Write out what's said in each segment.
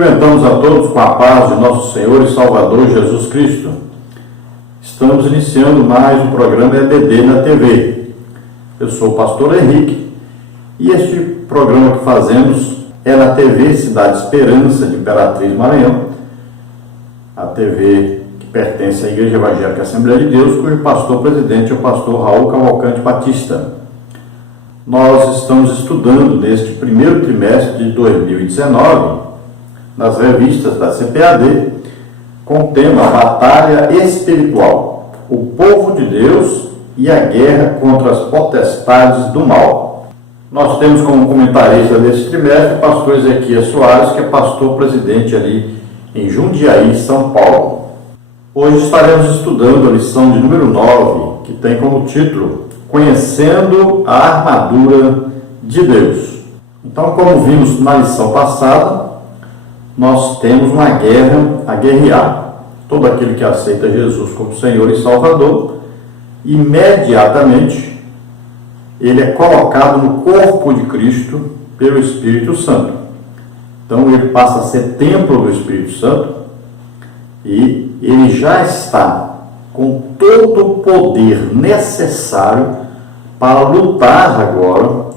Cumprimentamos a todos com a paz de nosso Senhor e Salvador Jesus Cristo. Estamos iniciando mais um programa EBD na TV. Eu sou o pastor Henrique e este programa que fazemos é na TV Cidade Esperança de Imperatriz Maranhão, a TV que pertence à Igreja Evangélica Assembleia de Deus, cujo pastor-presidente é o pastor Raul Cavalcante Batista. Nós estamos estudando neste primeiro trimestre de 2019 nas revistas da CPAD, com o tema Batalha Espiritual, o povo de Deus e a guerra contra as potestades do mal. Nós temos como comentarista desse trimestre o pastor Ezequias Soares, que é pastor-presidente ali em Jundiaí, São Paulo. Hoje estaremos estudando a lição de número 9, que tem como título Conhecendo a Armadura de Deus. Então, como vimos na lição passada, nós temos uma guerra a guerrear. Todo aquele que aceita Jesus como Senhor e Salvador, imediatamente ele é colocado no corpo de Cristo pelo Espírito Santo. Então ele passa a ser templo do Espírito Santo e ele já está com todo o poder necessário para lutar agora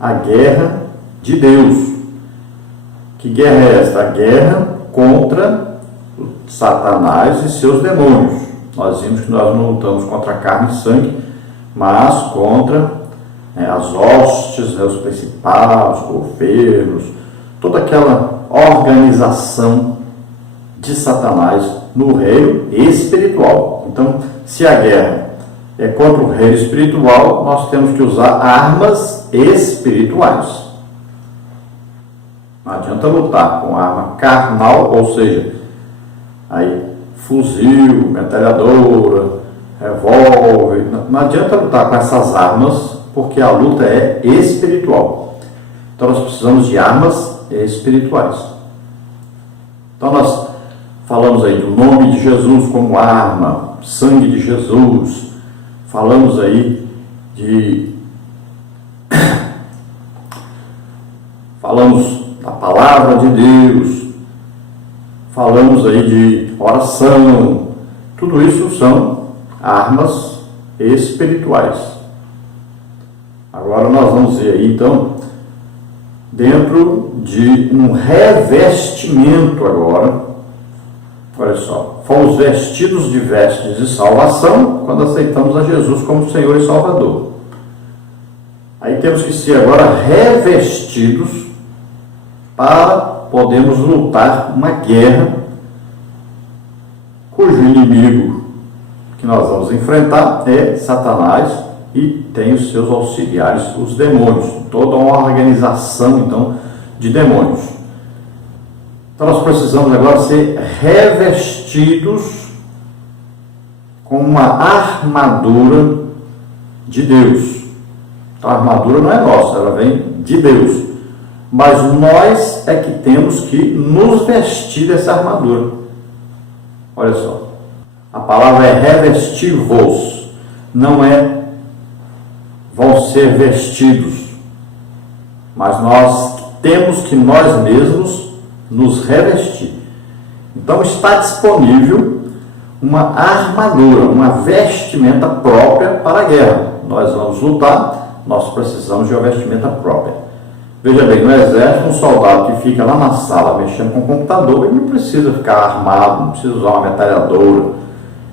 a guerra de Deus. Que guerra é esta? A guerra contra Satanás e seus demônios. Nós vimos que nós não lutamos contra carne e sangue, mas contra as hostes, os principados, governos, toda aquela organização de Satanás no reino espiritual. Então, se a guerra é contra o reino espiritual, nós temos que usar armas espirituais. Não adianta lutar com arma carnal, ou seja, aí fuzil, metralhadora, revólver. Não adianta lutar com essas armas, porque a luta é espiritual. Então nós precisamos de armas espirituais. Então nós falamos aí do nome de Jesus como arma, sangue de Jesus. Falamos aí falamos da palavra de Deus, falamos aí de oração. Tudo isso são armas espirituais. Agora nós vamos ver aí então dentro de um revestimento agora. Olha só, fomos vestidos de vestes de salvação quando aceitamos a Jesus como Senhor e Salvador. Aí temos que ser agora revestidos para podermos lutar uma guerra cujo inimigo que nós vamos enfrentar é Satanás e tem os seus auxiliares, os demônios, toda uma organização então de demônios. Então nós precisamos agora ser revestidos com uma armadura de Deus. Então a armadura não é nossa, ela vem de Deus. Mas nós é que temos que nos vestir dessa armadura. Olha só, a palavra é revestir-vos, não é vão ser vestidos, mas nós temos que nós mesmos nos revestir. Então está disponível uma armadura, uma vestimenta própria para a guerra. Nós vamos lutar, nós precisamos de uma vestimenta própria. Veja bem, no exército, um soldado que fica lá na sala mexendo com o computador, ele não precisa ficar armado, não precisa usar uma metralhadora,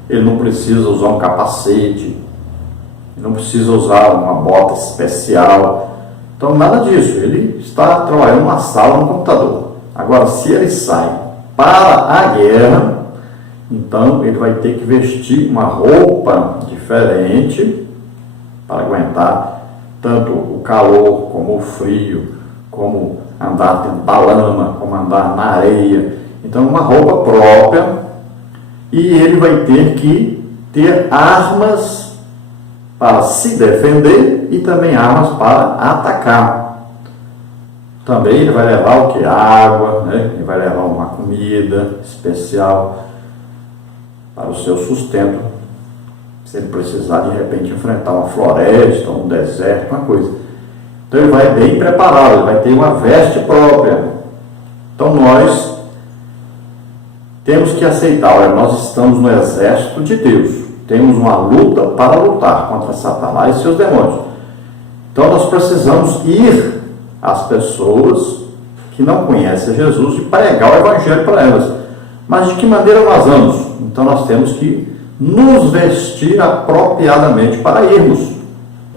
ele não precisa usar um capacete, ele não precisa usar uma bota especial. Então, nada disso, ele está trabalhando na sala no computador. Agora, se ele sai para a guerra, então ele vai ter que vestir uma roupa diferente para aguentar tanto o calor como o frio, como andar dentro da lama, como andar na areia. Então, uma roupa própria, e ele vai ter que ter armas para se defender e também armas para atacar. Também ele vai levar o que? Água, né? Ele vai levar uma comida especial para o seu sustento, se ele precisar de repente enfrentar uma floresta, um deserto, uma coisa. Então ele vai bem preparado, ele vai ter uma veste própria. Então nós temos que aceitar, olha, nós estamos no exército de Deus, temos uma luta para lutar contra Satanás e seus demônios. Então nós precisamos ir às pessoas que não conhecem Jesus e pregar o Evangelho para elas. Mas de que maneira nós vamos? Então nós temos que nos vestir apropriadamente para irmos.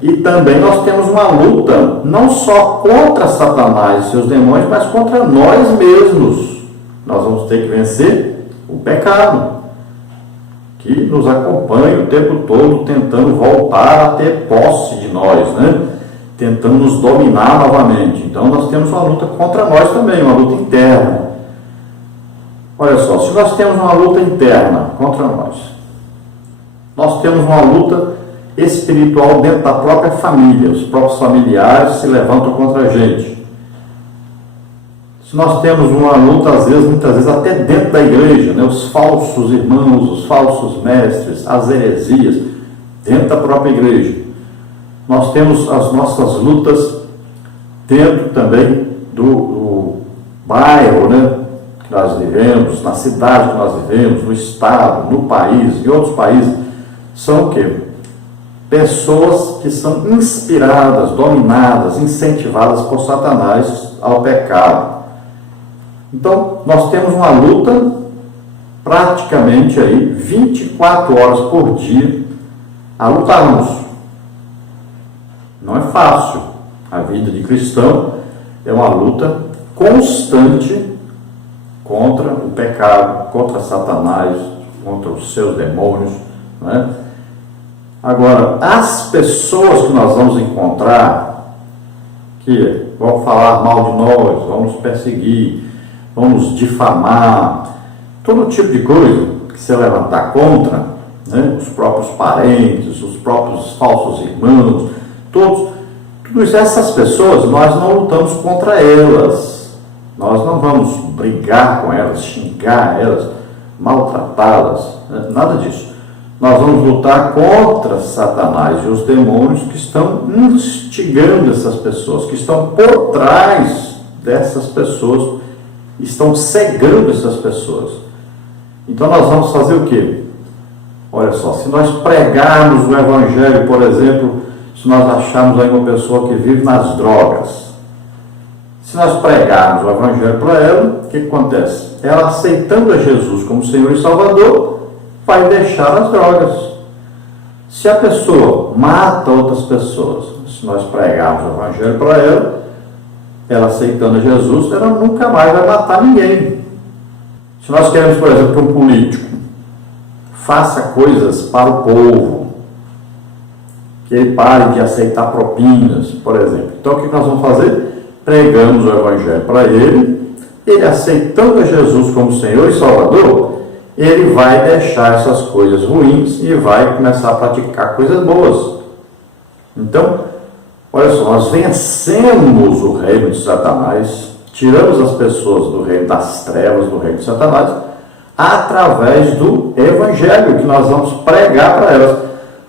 E também nós temos uma luta não só contra Satanás e seus demônios, mas contra nós mesmos. Nós vamos ter que vencer o pecado, que nos acompanha o tempo todo, tentando voltar a ter posse de nós, né? Tentando nos dominar novamente. Então nós temos uma luta contra nós também, uma luta interna. Olha só, se nós temos uma luta interna contra nós temos uma luta espiritual dentro da própria família, os próprios familiares se levantam contra a gente. Se nós temos uma luta, muitas vezes até dentro da igreja, né? Os falsos irmãos, os falsos mestres, as heresias, dentro da própria igreja. Nós temos as nossas lutas dentro também do bairro, né, que nós vivemos, na cidade que nós vivemos, no estado, no país, em outros países. São o quê? Pessoas que são inspiradas, dominadas, incentivadas por Satanás ao pecado. Então, nós temos uma luta praticamente aí 24 horas por dia a lutarmos. Não é fácil. A vida de cristão é uma luta constante contra o pecado, contra Satanás, contra os seus demônios, não é? Agora, as pessoas que nós vamos encontrar, que vão falar mal de nós, vão nos perseguir, vão nos difamar, todo tipo de coisa que se levantar contra, né? Os próprios parentes, os próprios falsos irmãos, tudo isso, essas pessoas, nós não lutamos contra elas, nós não vamos brigar com elas, xingar elas, maltratá-las, né? Nada disso. Nós vamos lutar contra Satanás e os demônios que estão instigando essas pessoas, que estão por trás dessas pessoas, estão cegando essas pessoas. Então nós vamos fazer o quê? Olha só, se nós pregarmos o Evangelho, por exemplo, se nós acharmos aí uma pessoa que vive nas drogas, se nós pregarmos o Evangelho para ela, o que acontece? Ela, aceitando a Jesus como Senhor e Salvador, vai deixar as drogas. Se a pessoa mata outras pessoas, se nós pregarmos o Evangelho para ela, ela aceitando a Jesus, ela nunca mais vai matar ninguém. Se nós queremos, por exemplo, que um político faça coisas para o povo, que ele pare de aceitar propinas, por exemplo. Então, o que nós vamos fazer? Pregamos o Evangelho para ele, ele aceitando a Jesus como Senhor e Salvador, ele vai deixar essas coisas ruins e vai começar a praticar coisas boas. Então, olha só, nós vencemos o reino de Satanás, tiramos as pessoas do reino das trevas, do reino de Satanás, através do Evangelho que nós vamos pregar para elas.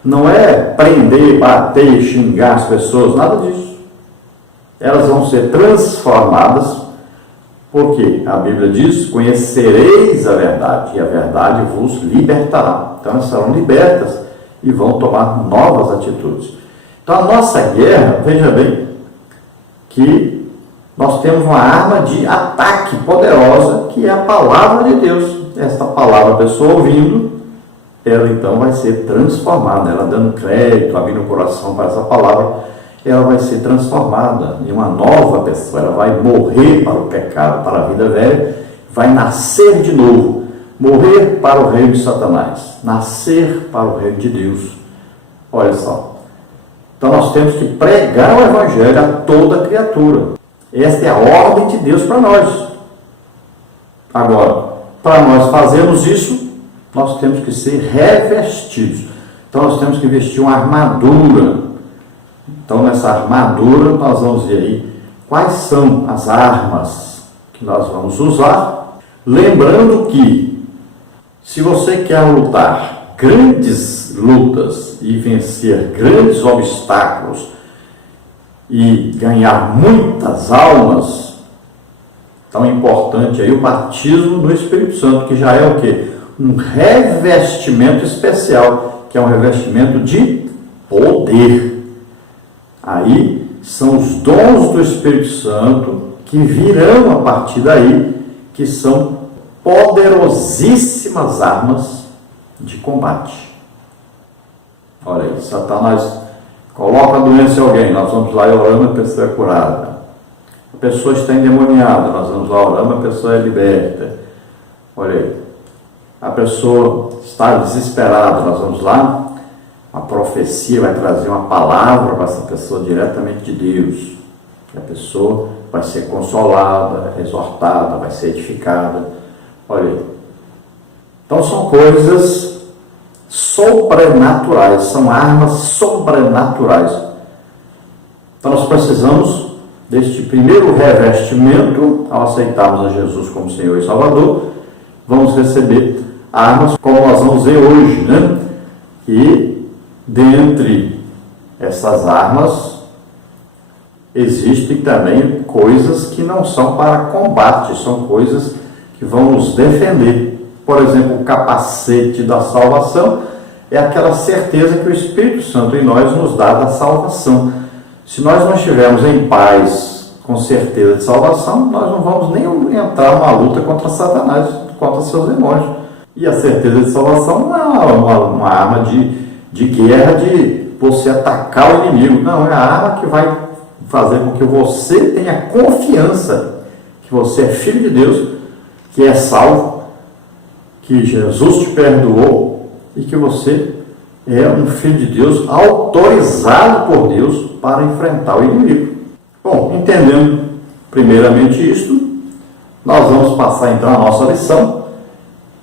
Não é prender, bater, xingar as pessoas, nada disso. Elas vão ser transformadas, porque a Bíblia diz: conhecereis a verdade, e a verdade vos libertará. Então elas serão libertas e vão tomar novas atitudes. Então a nossa guerra, veja bem, que nós temos uma arma de ataque poderosa, que é a palavra de Deus. Esta palavra, a pessoa ouvindo, ela então vai ser transformada, ela dando crédito, abrindo o coração para essa palavra, ela vai ser transformada em uma nova pessoa, ela vai morrer para o pecado, para a vida velha, vai nascer de novo, morrer para o reino de Satanás, nascer para o reino de Deus. Olha só, então nós temos que pregar o Evangelho a toda criatura. Esta é a ordem de Deus para nós. Agora, para nós fazermos isso, nós temos que ser revestidos. Então nós temos que vestir uma armadura. Então nessa armadura nós vamos ver aí quais são as armas que nós vamos usar. Lembrando que, se você quer lutar grandes lutas e vencer grandes obstáculos e ganhar muitas almas, tão importante aí o batismo no Espírito Santo, que já é o quê? Um revestimento especial, que é um revestimento de poder. Aí são os dons do Espírito Santo que virão a partir daí, que são poderosíssimas armas de combate. Olha aí, Satanás coloca a doença em alguém, nós vamos lá e oramos, a pessoa é curada. A pessoa está endemoniada, nós vamos lá, oramos, a pessoa é liberta. Olha aí, a pessoa está desesperada, nós vamos lá, a profecia vai trazer uma palavra para essa pessoa diretamente de Deus. A pessoa vai ser consolada, exortada, vai ser edificada. Olha aí. Então são coisas sobrenaturais, são armas sobrenaturais. Então nós precisamos deste primeiro revestimento. Ao aceitarmos a Jesus como Senhor e Salvador, vamos receber armas como nós vamos ver hoje, né? E dentre essas armas existem também coisas que não são para combate, são coisas que vão nos defender. Por exemplo, o capacete da salvação é aquela certeza que o Espírito Santo em nós nos dá da salvação. Se nós não estivermos em paz, com certeza de salvação, nós não vamos nem entrar numa luta contra Satanás, contra seus demônios. E a certeza de salvação não é uma arma de guerra, de você atacar o inimigo. Não, é a arma que vai fazer com que você tenha confiança que você é filho de Deus, que é salvo, que Jesus te perdoou e que você é um filho de Deus autorizado por Deus para enfrentar o inimigo. Bom, entendendo primeiramente isto, nós vamos passar então a nossa lição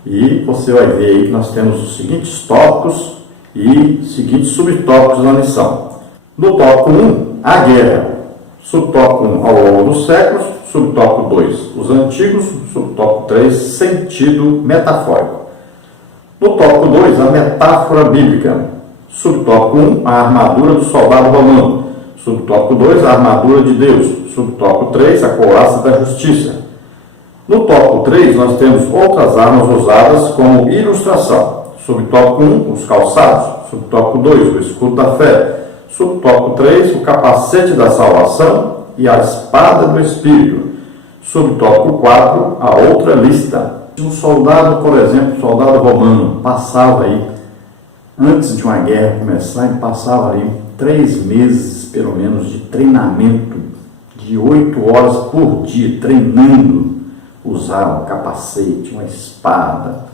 e você vai ver aí que nós temos os seguintes tópicos e seguintes subtópicos na lição. No tópico 1, a guerra. Subtópico 1, ao longo dos séculos. Subtópico 2, os antigos. Subtópico 3, sentido metafórico. No tópico 2, a metáfora bíblica. Subtópico 1, a armadura do soldado romano. Subtópico 2, a armadura de Deus. Subtópico 3, a couraça da justiça. No tópico 3, nós temos outras armas usadas como ilustração. Subtópico 1, os calçados. Subtópico 2, o escudo da fé. Subtópico 3, o capacete da salvação e a espada do Espírito. Subtópico 4, a outra lista. Um soldado, por exemplo, um soldado romano, passava aí, antes de uma guerra começar, ele passava aí 3 meses, pelo menos, de treinamento, de 8 horas por dia, treinando, usar um capacete, uma espada,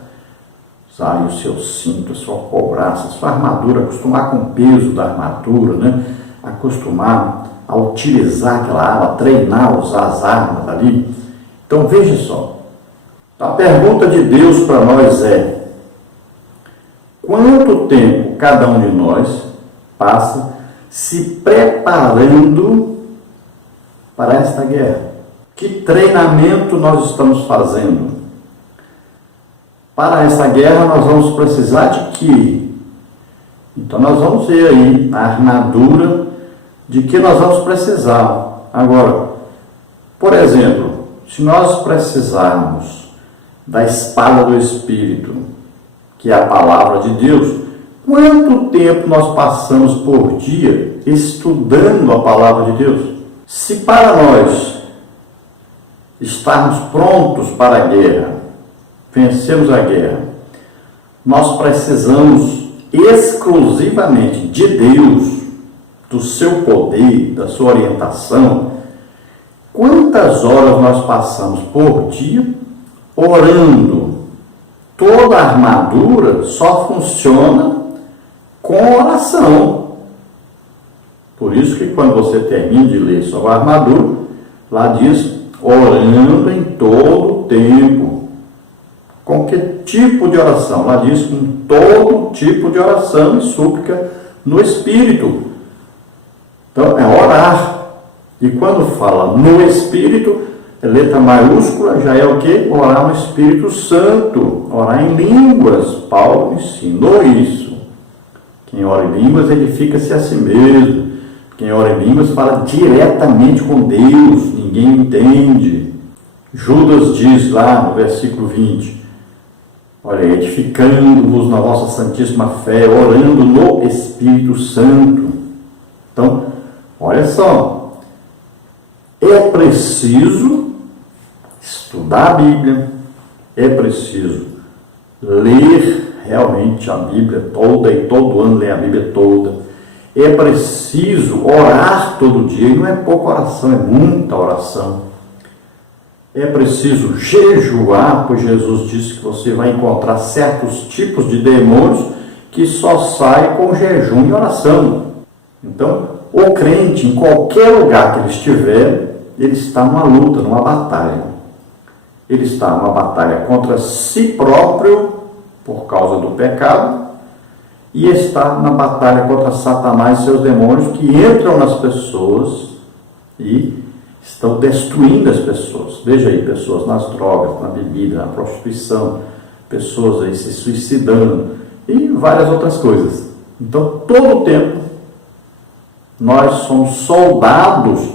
usar o seu cinto, a sua couraça, a sua armadura, acostumar com o peso da armadura, né? Acostumar a utilizar aquela arma, treinar a usar as armas ali. Então veja só, a pergunta de Deus para nós é: quanto tempo cada um de nós passa se preparando para esta guerra? Que treinamento nós estamos fazendo? Para essa guerra nós vamos precisar de quê? Então nós vamos ver aí a armadura de que nós vamos precisar. Agora, por exemplo, se nós precisarmos da espada do Espírito, que é a palavra de Deus, quanto tempo nós passamos por dia estudando a palavra de Deus? Se para nós estarmos prontos para a guerra, vencermos a guerra, nós precisamos exclusivamente de Deus, do seu poder, da sua orientação. Quantas horas nós passamos por dia orando? Toda a armadura só funciona com oração. Por isso que quando você termina de ler sobre a armadura, lá diz, orando em todo o tempo. Com que tipo de oração? Lá diz, com todo tipo de oração e súplica no Espírito. Então, é orar. E quando fala no Espírito, letra maiúscula, já é o quê? Orar no Espírito Santo. Orar em línguas. Paulo ensinou isso. Quem ora em línguas, edifica-se a si mesmo. Quem ora em línguas fala diretamente com Deus. Ninguém entende. Judas diz lá no versículo 20, olha, edificando-vos na vossa santíssima fé, orando no Espírito Santo. Então, olha só, é preciso estudar a Bíblia, é preciso ler realmente a Bíblia toda e todo ano ler a Bíblia toda. É preciso orar todo dia, e não é pouca oração, é muita oração. É preciso jejuar, pois Jesus disse que você vai encontrar certos tipos de demônios que só saem com jejum e oração. Então, o crente, em qualquer lugar que ele estiver, ele está numa luta, numa batalha. Ele está numa batalha contra si próprio, por causa do pecado, e está na batalha contra Satanás e seus demônios que entram nas pessoas e estão destruindo as pessoas. Veja aí, pessoas nas drogas, na bebida, na prostituição, pessoas aí se suicidando e várias outras coisas. Então, todo o tempo, nós somos soldados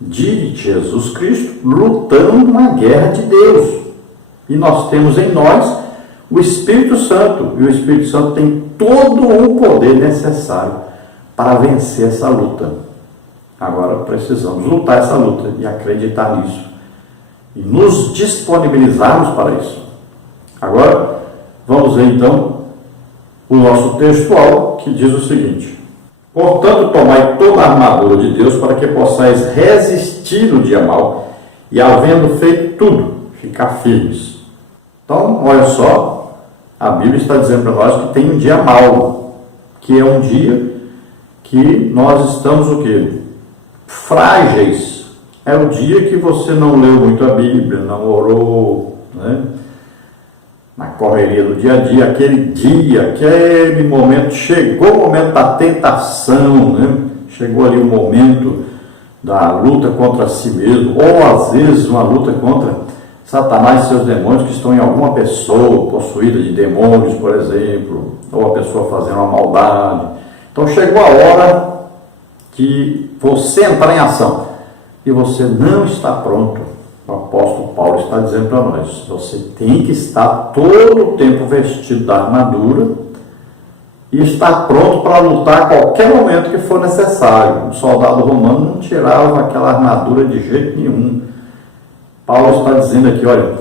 de Jesus Cristo lutando uma guerra de Deus. E nós temos em nós o Espírito Santo. E o Espírito Santo tem todo o poder necessário para vencer essa luta. Agora precisamos lutar essa luta e acreditar nisso. E nos disponibilizarmos para isso. Agora, vamos ver então o nosso textual que diz o seguinte: portanto, tomai toda a armadura de Deus para que possais resistir no dia mau e, havendo feito tudo, ficar firmes. Então, olha só, a Bíblia está dizendo para nós que tem um dia mau, que é um dia que nós estamos o quê? Frágeis. É o dia que você não leu muito a Bíblia, não orou, né? Na correria do dia a dia, aquele momento, chegou o momento da tentação, né? Chegou ali o momento da luta contra si mesmo, ou às vezes uma luta contra Satanás e seus demônios que estão em alguma pessoa possuída de demônios, por exemplo, ou a pessoa fazendo uma maldade. Então chegou a hora que você entrar em ação e você não está pronto. O apóstolo Paulo está dizendo para nós, você tem que estar todo o tempo vestido da armadura e estar pronto para lutar a qualquer momento que for necessário. O soldado romano não tirava aquela armadura de jeito nenhum. Paulo está dizendo aqui, olha,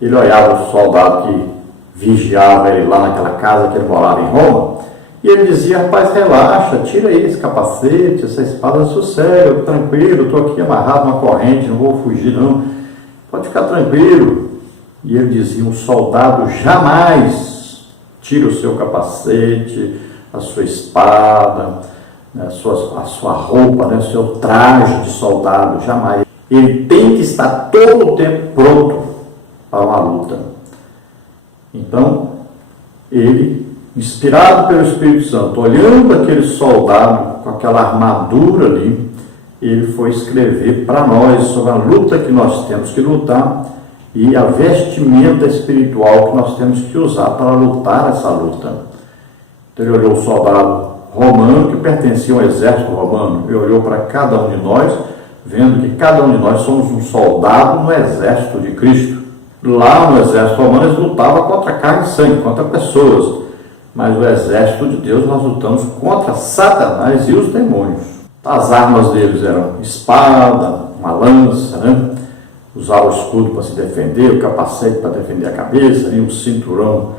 ele olhava o soldado que vigiava ele lá naquela casa que ele morava em Roma, e ele dizia, rapaz, relaxa, tira aí esse capacete, essa espada, sossega, tranquilo, estou aqui amarrado numa corrente, não vou fugir não, pode ficar tranquilo. E ele dizia, um soldado jamais tira o seu capacete, a sua espada, né, a sua roupa, né, o seu traje de soldado, jamais. Ele tem que estar todo o tempo pronto para uma luta. Então, ele, inspirado pelo Espírito Santo, olhando aquele soldado com aquela armadura ali, ele foi escrever para nós sobre a luta que nós temos que lutar e a vestimenta espiritual que nós temos que usar para lutar essa luta. Então, ele olhou o soldado romano que pertencia ao exército romano e olhou para cada um de nós, vendo que cada um de nós somos um soldado no exército de Cristo. Lá no exército romano eles lutavam contra carne e sangue, contra pessoas. Mas o exército de Deus nós lutamos contra Satanás e os demônios. As armas deles eram espada, uma lança, né? Usava o escudo para se defender, o capacete para defender a cabeça, e um cinturão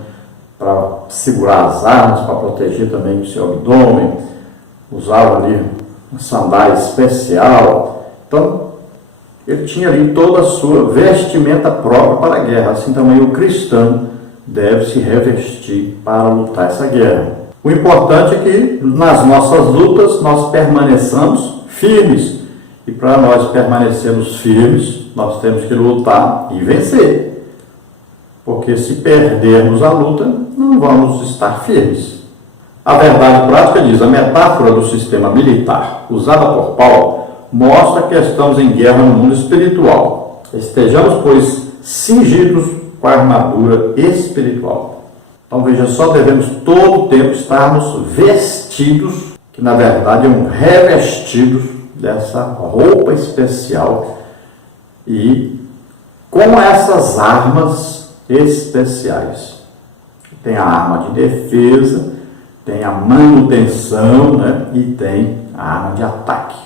para segurar as armas, para proteger também o seu abdômen. Usava ali uma sandália especial. Então, ele tinha ali toda a sua vestimenta própria para a guerra. Assim também o cristão deve se revestir para lutar essa guerra. O importante é que nas nossas lutas nós permaneçamos firmes. E para nós permanecermos firmes, nós temos que lutar e vencer. Porque se perdermos a luta, não vamos estar firmes. A verdade prática diz, a metáfora do sistema militar usada por Paulo mostra que estamos em guerra no mundo espiritual. Estejamos, pois, cingidos com a armadura espiritual. Então veja só, devemos todo o tempo estarmos vestidos, que na verdade é revestidos dessa roupa especial e com essas armas especiais. Tem a arma de defesa, tem a manutenção, né? E tem a arma de ataque.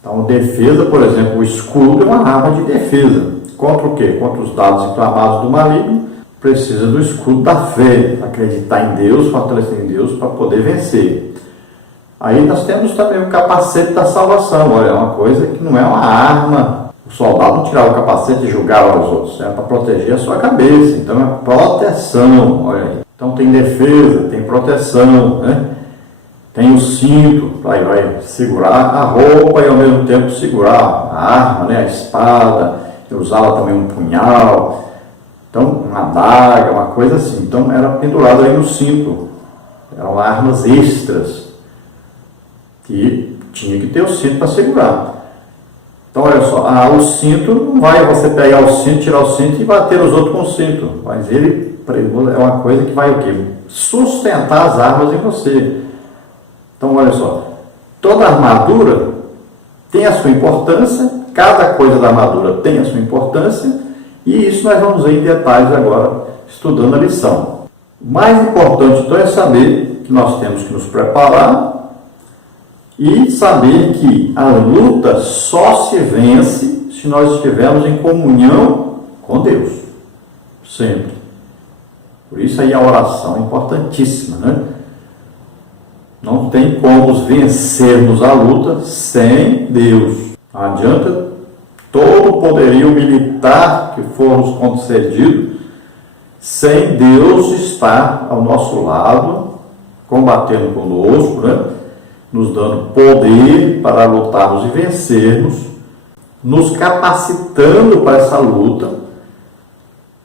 Então, defesa, por exemplo, o escudo é uma arma de defesa. Contra o quê? Contra os dados inflamados do maligno, precisa do escudo da fé, acreditar em Deus, fortalecer em Deus para poder vencer. Aí nós temos também o capacete da salvação. Olha, é uma coisa que não é uma arma. O soldado não tirava o capacete e julgava os outros. É para proteger a sua cabeça. Então é proteção. Olha aí. Então tem defesa, tem proteção, né? Tem o cinto, aí vai segurar a roupa e ao mesmo tempo segurar a arma, né? A espada. Eu usava também um punhal. Então, uma adaga, uma coisa assim. Então era pendurado aí no cinto. Eram armas extras. E tinha que ter o cinto para segurar. Então, olha só, o cinto não vai você pegar o cinto, tirar o cinto e bater os outros com o cinto. Mas ele é uma coisa que vai o quê? Sustentar as armas em você. Então, olha só, toda armadura tem a sua importância, cada coisa da armadura tem a sua importância, e isso nós vamos ver em detalhes agora, estudando a lição. O mais importante, então, é saber que nós temos que nos preparar e saber que a luta só se vence se nós estivermos em comunhão com Deus. Sempre. Por isso aí a oração é importantíssima, né? Não tem como vencermos a luta sem Deus. Não adianta todo o poderio militar que for nos concedido, sem Deus estar ao nosso lado, combatendo conosco, né? Nos dando poder para lutarmos e vencermos, nos capacitando para essa luta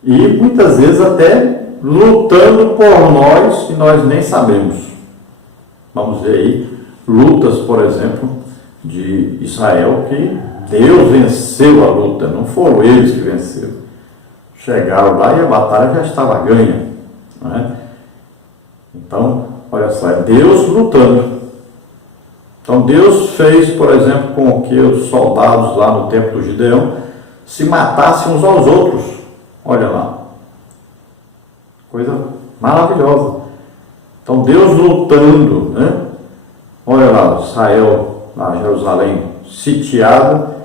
e muitas vezes até lutando por nós que nós nem sabemos. Vamos ver aí lutas, por exemplo, de Israel, que Deus venceu a luta, não foram eles que venceram. Chegaram lá e a batalha já estava ganha, não é? Então, olha só, é Deus lutando. Então Deus fez, por exemplo, com que os soldados lá no tempo do Gideão se matassem uns aos outros. Olha lá. Coisa maravilhosa. Então Deus lutando, né? Olha lá, Israel, lá Jerusalém, sitiada,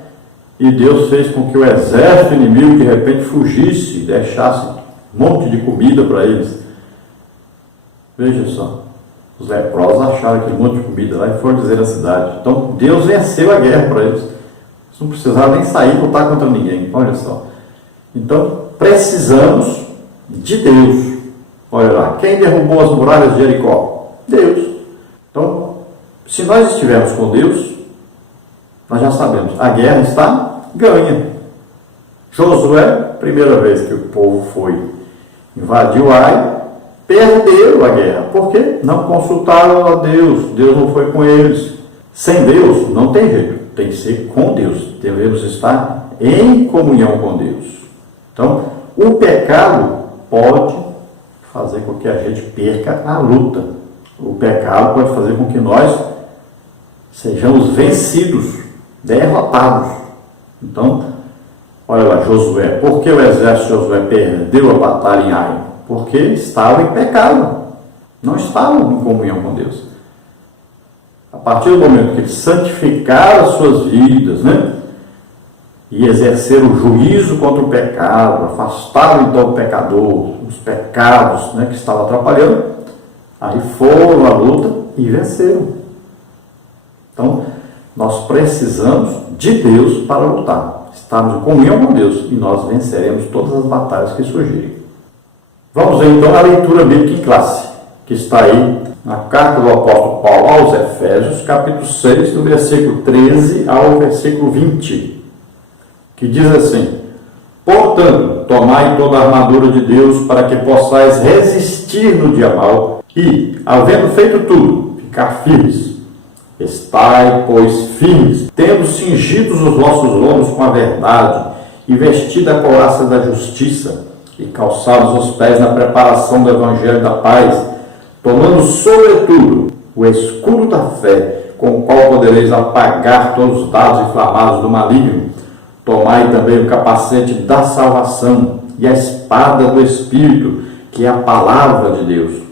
e Deus fez com que o exército inimigo de repente fugisse e deixasse um monte de comida para eles. Veja só. Os leprosos acharam aquele monte de comida lá e foram dizer na cidade. Então, Deus venceu a guerra para eles. Eles não precisaram nem sair e lutar contra ninguém. Olha só. Então, precisamos de Deus. Olha lá. Quem derrubou as muralhas de Jericó? Deus. Então, se nós estivermos com Deus, nós já sabemos. A guerra está ganha. Josué, primeira vez que o povo foi, invadiu Ai, perderam a guerra. Por quê? Não consultaram a Deus. Deus não foi com eles. Sem Deus não tem jeito. Tem que ser com Deus. Devemos estar em comunhão com Deus. Então, o pecado pode fazer com que a gente perca a luta. O pecado pode fazer com que nós sejamos vencidos, derrotados. Então, olha lá, Josué. Por que o exército de Josué perdeu a batalha em Ai? Porque estavam em pecado, não estavam em comunhão com Deus. A partir do momento que eles santificaram as suas vidas, né, e exerceram o juízo contra o pecado, afastaram então o pecador, os pecados, né, que estavam atrapalhando, aí foram à luta e venceram. Então, nós precisamos de Deus para lutar. Estamos em comunhão com Deus e nós venceremos todas as batalhas que surgirem. Vamos ver então a leitura bíblica em classe, que está aí na carta do apóstolo Paulo aos Efésios, capítulo 6, do versículo 13 ao versículo 20, que diz assim: portanto, tomai toda a armadura de Deus para que possais resistir no dia mau e, havendo feito tudo, ficar firmes. Estai, pois, firmes, tendo cingidos os vossos lombos com a verdade e vestida a couraça da justiça, e calçados os pés na preparação do Evangelho da paz, tomando sobretudo o escudo da fé, com o qual podereis apagar todos os dardos inflamados do maligno. Tomai também o capacete da salvação e a espada do Espírito, que é a palavra de Deus,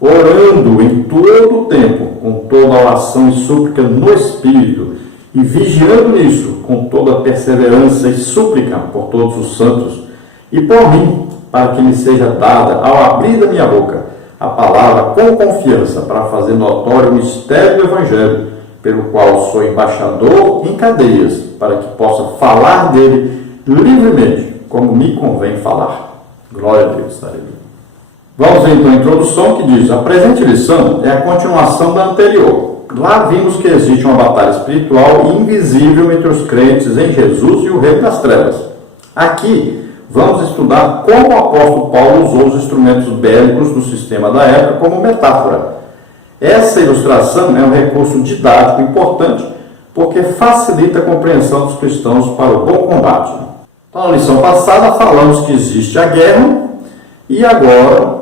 orando em todo o tempo, com toda oração e súplica no Espírito, e vigiando nisso, com toda perseverança e súplica por todos os santos, e por mim, para que me seja dada, ao abrir da minha boca, a palavra com confiança, para fazer notório o mistério do Evangelho, pelo qual sou embaixador em cadeias, para que possa falar dele livremente, como me convém falar. Glória a Deus. Aleluia. Vamos então à introdução, que diz: a presente lição é a continuação da anterior. Lá vimos que existe uma batalha espiritual invisível entre os crentes em Jesus e o reino das trevas. Aqui vamos estudar como o apóstolo Paulo usou os instrumentos bélicos do sistema da época como metáfora. Essa ilustração é um recurso didático importante, porque facilita a compreensão dos cristãos para o bom combate. Então, na lição passada falamos que existe a guerra, e agora,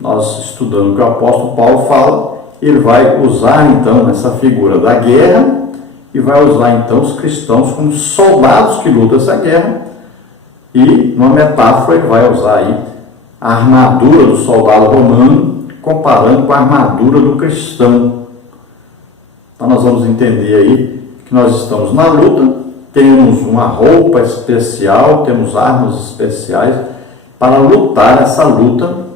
nós estudando o que o apóstolo Paulo fala, ele vai usar então essa figura da guerra, e vai usar então os cristãos como soldados que lutam essa guerra, e numa metáfora ele vai usar aí a armadura do soldado romano, comparando com a armadura do cristão. Então nós vamos entender aí que nós estamos na luta, temos uma roupa especial, temos armas especiais para lutar essa luta,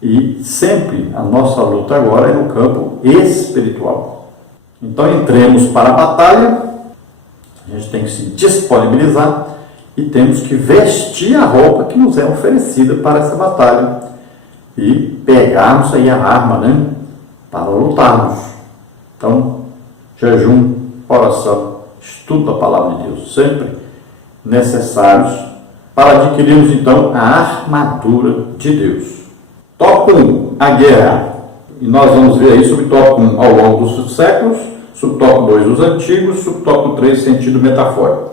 e sempre a nossa luta agora é no campo espiritual. Então entremos para a batalha, a gente tem que se disponibilizar e temos que vestir a roupa que nos é oferecida para essa batalha e pegarmos aí a arma, para lutarmos. Então, jejum, oração, estudo da palavra de Deus, sempre necessários para adquirirmos então a armadura de Deus. Tópico 1, a guerra. E nós vamos ver aí subtópico 1 ao longo dos séculos, subtópico 2 os antigos, subtópico 3 sentido metafórico.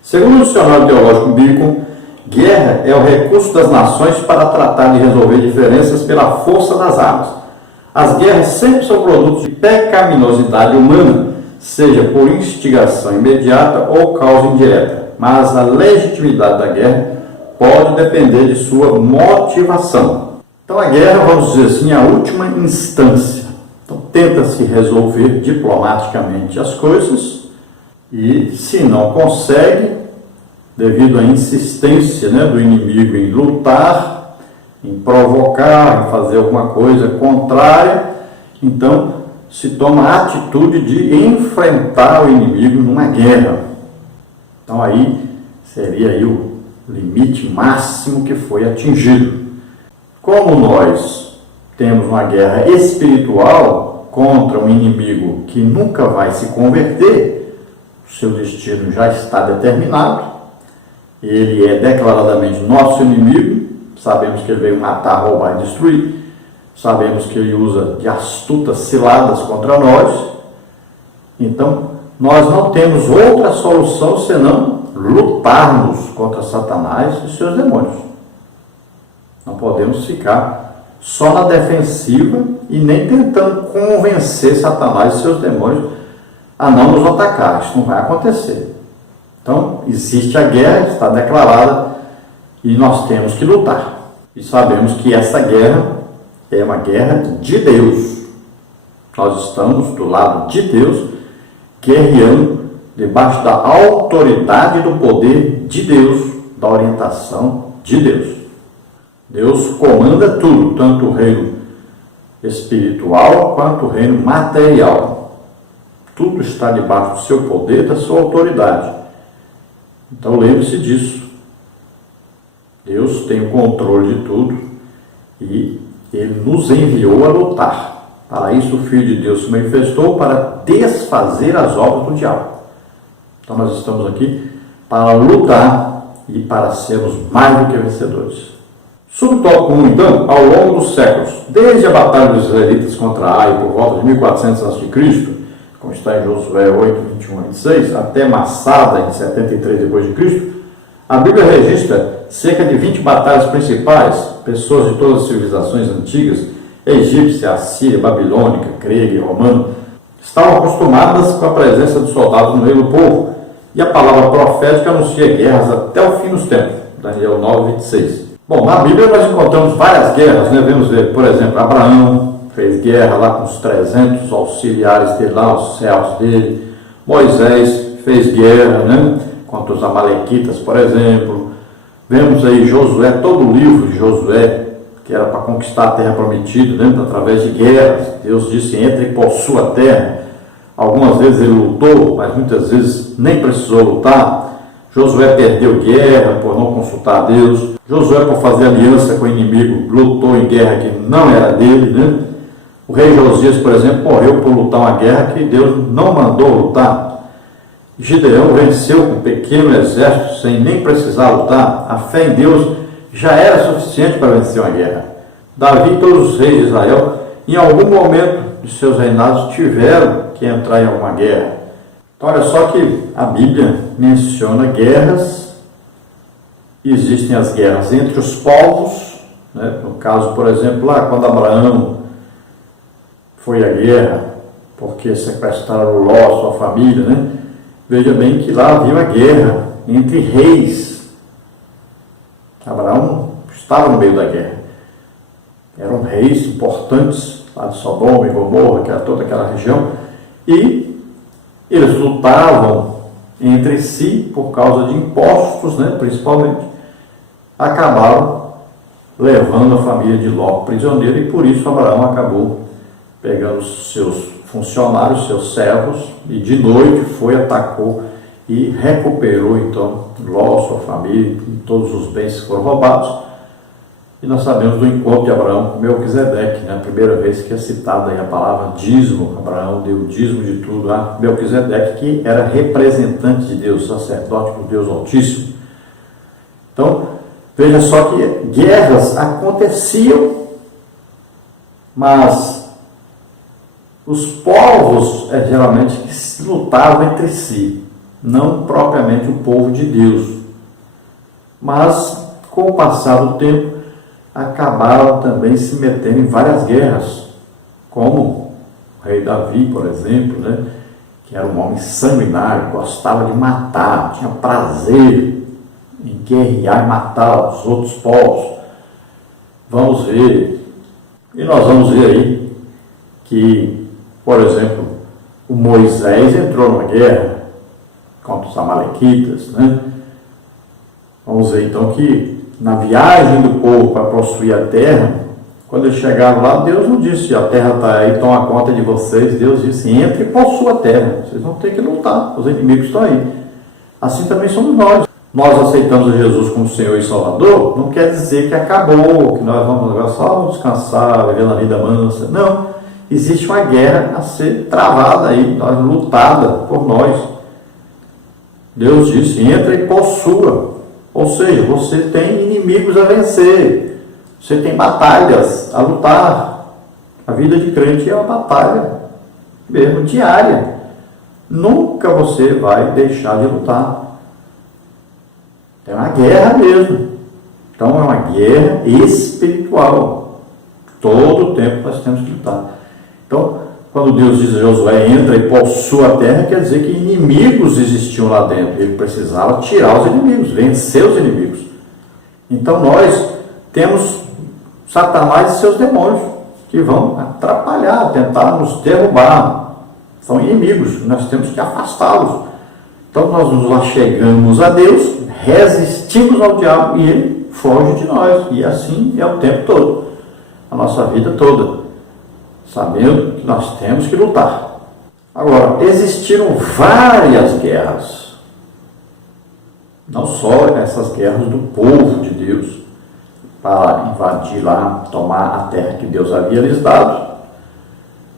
Segundo o dicionário teológico bíblico, guerra é o recurso das nações para tratar de resolver diferenças pela força das armas. As guerras sempre são produtos de pecaminosidade humana, seja por instigação imediata ou causa indireta, mas a legitimidade da guerra pode depender de sua motivação. Então a guerra, vamos dizer assim, é a última instância. Então tenta-se resolver diplomaticamente as coisas, e se não consegue, devido à insistência do inimigo em lutar, em provocar, em fazer alguma coisa contrária, então se toma a atitude de enfrentar o inimigo numa guerra. Então aí seria aí o limite máximo que foi atingido. Como nós temos uma guerra espiritual contra um inimigo que nunca vai se converter, o seu destino já está determinado, ele é declaradamente nosso inimigo, sabemos que ele veio matar, roubar e destruir, sabemos que ele usa de astutas ciladas contra nós, então nós não temos outra solução senão lutarmos contra Satanás e seus demônios. Não podemos ficar só na defensiva e nem tentando convencer Satanás e seus demônios a não nos atacar. Isso não vai acontecer. Então, existe a guerra, está declarada, e nós temos que lutar. E sabemos que essa guerra é uma guerra de Deus. Nós estamos do lado de Deus, guerreando debaixo da autoridade do poder de Deus, da orientação de Deus. Deus comanda tudo, tanto o reino espiritual quanto o reino material. Tudo está debaixo do seu poder, da sua autoridade. Então lembre-se disso. Deus tem o controle de tudo e Ele nos enviou a lutar. Para isso o Filho de Deus se manifestou para desfazer as obras do diabo. Então nós estamos aqui para lutar e para sermos mais do que vencedores. Subtópico 1, então, ao longo dos séculos, desde a batalha dos israelitas contra Ai por volta de 1400 a.C., como está em Josué 8, 21 a 26, até Massada, em 73 d.C., a Bíblia registra cerca de 20 batalhas principais. Pessoas de todas as civilizações antigas, egípcia, assíria, babilônica, grega e romana, estavam acostumadas com a presença de soldados no meio do povo, E a palavra profética anuncia guerras até o fim dos tempos. Daniel 9:26. Bom, na Bíblia nós encontramos várias guerras, né? Vamos ver, por exemplo, Abraão fez guerra lá com os 300 auxiliares dele lá, os servos dele. Moisés fez guerra, né? Contra os amalequitas, por exemplo. Vemos aí Josué, todo o livro de Josué, que era para conquistar a terra prometida, né? Através de guerras. Deus disse, entre e possua a terra. Algumas vezes ele lutou, mas muitas vezes nem precisou lutar. Josué perdeu guerra por não consultar a Deus. Josué, por fazer aliança com o inimigo, lutou em guerra que não era dele, né? O rei Josias, por exemplo, morreu por lutar uma guerra que Deus não mandou lutar. Gideão venceu com um pequeno exército sem nem precisar lutar. A fé em Deus já era suficiente para vencer uma guerra. Davi e todos os reis de Israel, em algum momento de seus reinados, tiveram que entrar em alguma guerra. Então, olha só que a Bíblia menciona guerras. Existem as guerras entre os povos, né? No caso, por exemplo, lá quando Abraão foi à guerra porque sequestraram Ló, sua família, né? Veja bem que lá havia uma guerra entre reis. Abraão estava no meio da guerra. Eram reis importantes lá de Sodoma e Gomorra, que era toda aquela região, e eles lutavam entre si por causa de impostos, né? Principalmente. Acabaram levando a família de Ló prisioneiro, e por isso Abraão acabou pegando os seus funcionários, seus servos, e de noite foi, atacou e recuperou então Ló, sua família, e todos os bens que foram roubados. E nós sabemos do encontro de Abraão com Melquisedeque, né? A primeira vez que é citada aí a palavra dízimo. Abraão deu dízimo de tudo a Melquisedeque, que era representante de Deus, sacerdote do Deus Altíssimo. Então, veja só que guerras aconteciam, mas os povos geralmente que se lutavam entre si, não propriamente o povo de Deus. Mas, com o passar do tempo, acabaram também se metendo em várias guerras, como o rei Davi, por exemplo, né? Que era um homem sanguinário, gostava de matar, tinha prazer em guerrear e matar os outros povos. Vamos ver, e nós vamos ver aí que, por exemplo, o Moisés entrou numa guerra contra os amalequitas, né? Vamos ver então que na viagem do povo para possuir a terra, quando eles chegaram lá, Deus não disse, a terra está aí, toma conta de vocês. Deus disse, entre e possua a terra, vocês vão ter que lutar, os inimigos estão aí. Assim também somos nós. Nós aceitamos Jesus como Senhor e Salvador, não quer dizer que acabou, que nós vamos agora só descansar, viver na vida mansa. Não, existe uma guerra a ser travada aí, lutada por nós. Deus disse, entra e possua. Ou seja, você tem inimigos a vencer, você tem batalhas a lutar. A vida de crente é uma batalha, mesmo diária. Nunca você vai deixar de lutar. É uma guerra mesmo. Então é uma guerra espiritual. Todo o tempo nós temos que lutar. Então, quando Deus diz a Josué, entra e possua a terra, quer dizer que inimigos existiam lá dentro. Ele precisava tirar os inimigos, vencer os inimigos. Então nós temos Satanás e seus demônios, que vão atrapalhar, tentar nos derrubar. São inimigos, nós temos que afastá-los. Então nós nos achegamos a Deus, resistimos ao diabo e ele foge de nós. E assim é o tempo todo, a nossa vida toda, sabendo que nós temos que lutar. Agora, existiram várias guerras, não só essas guerras do povo de Deus, para invadir lá, tomar a terra que Deus havia lhes dado,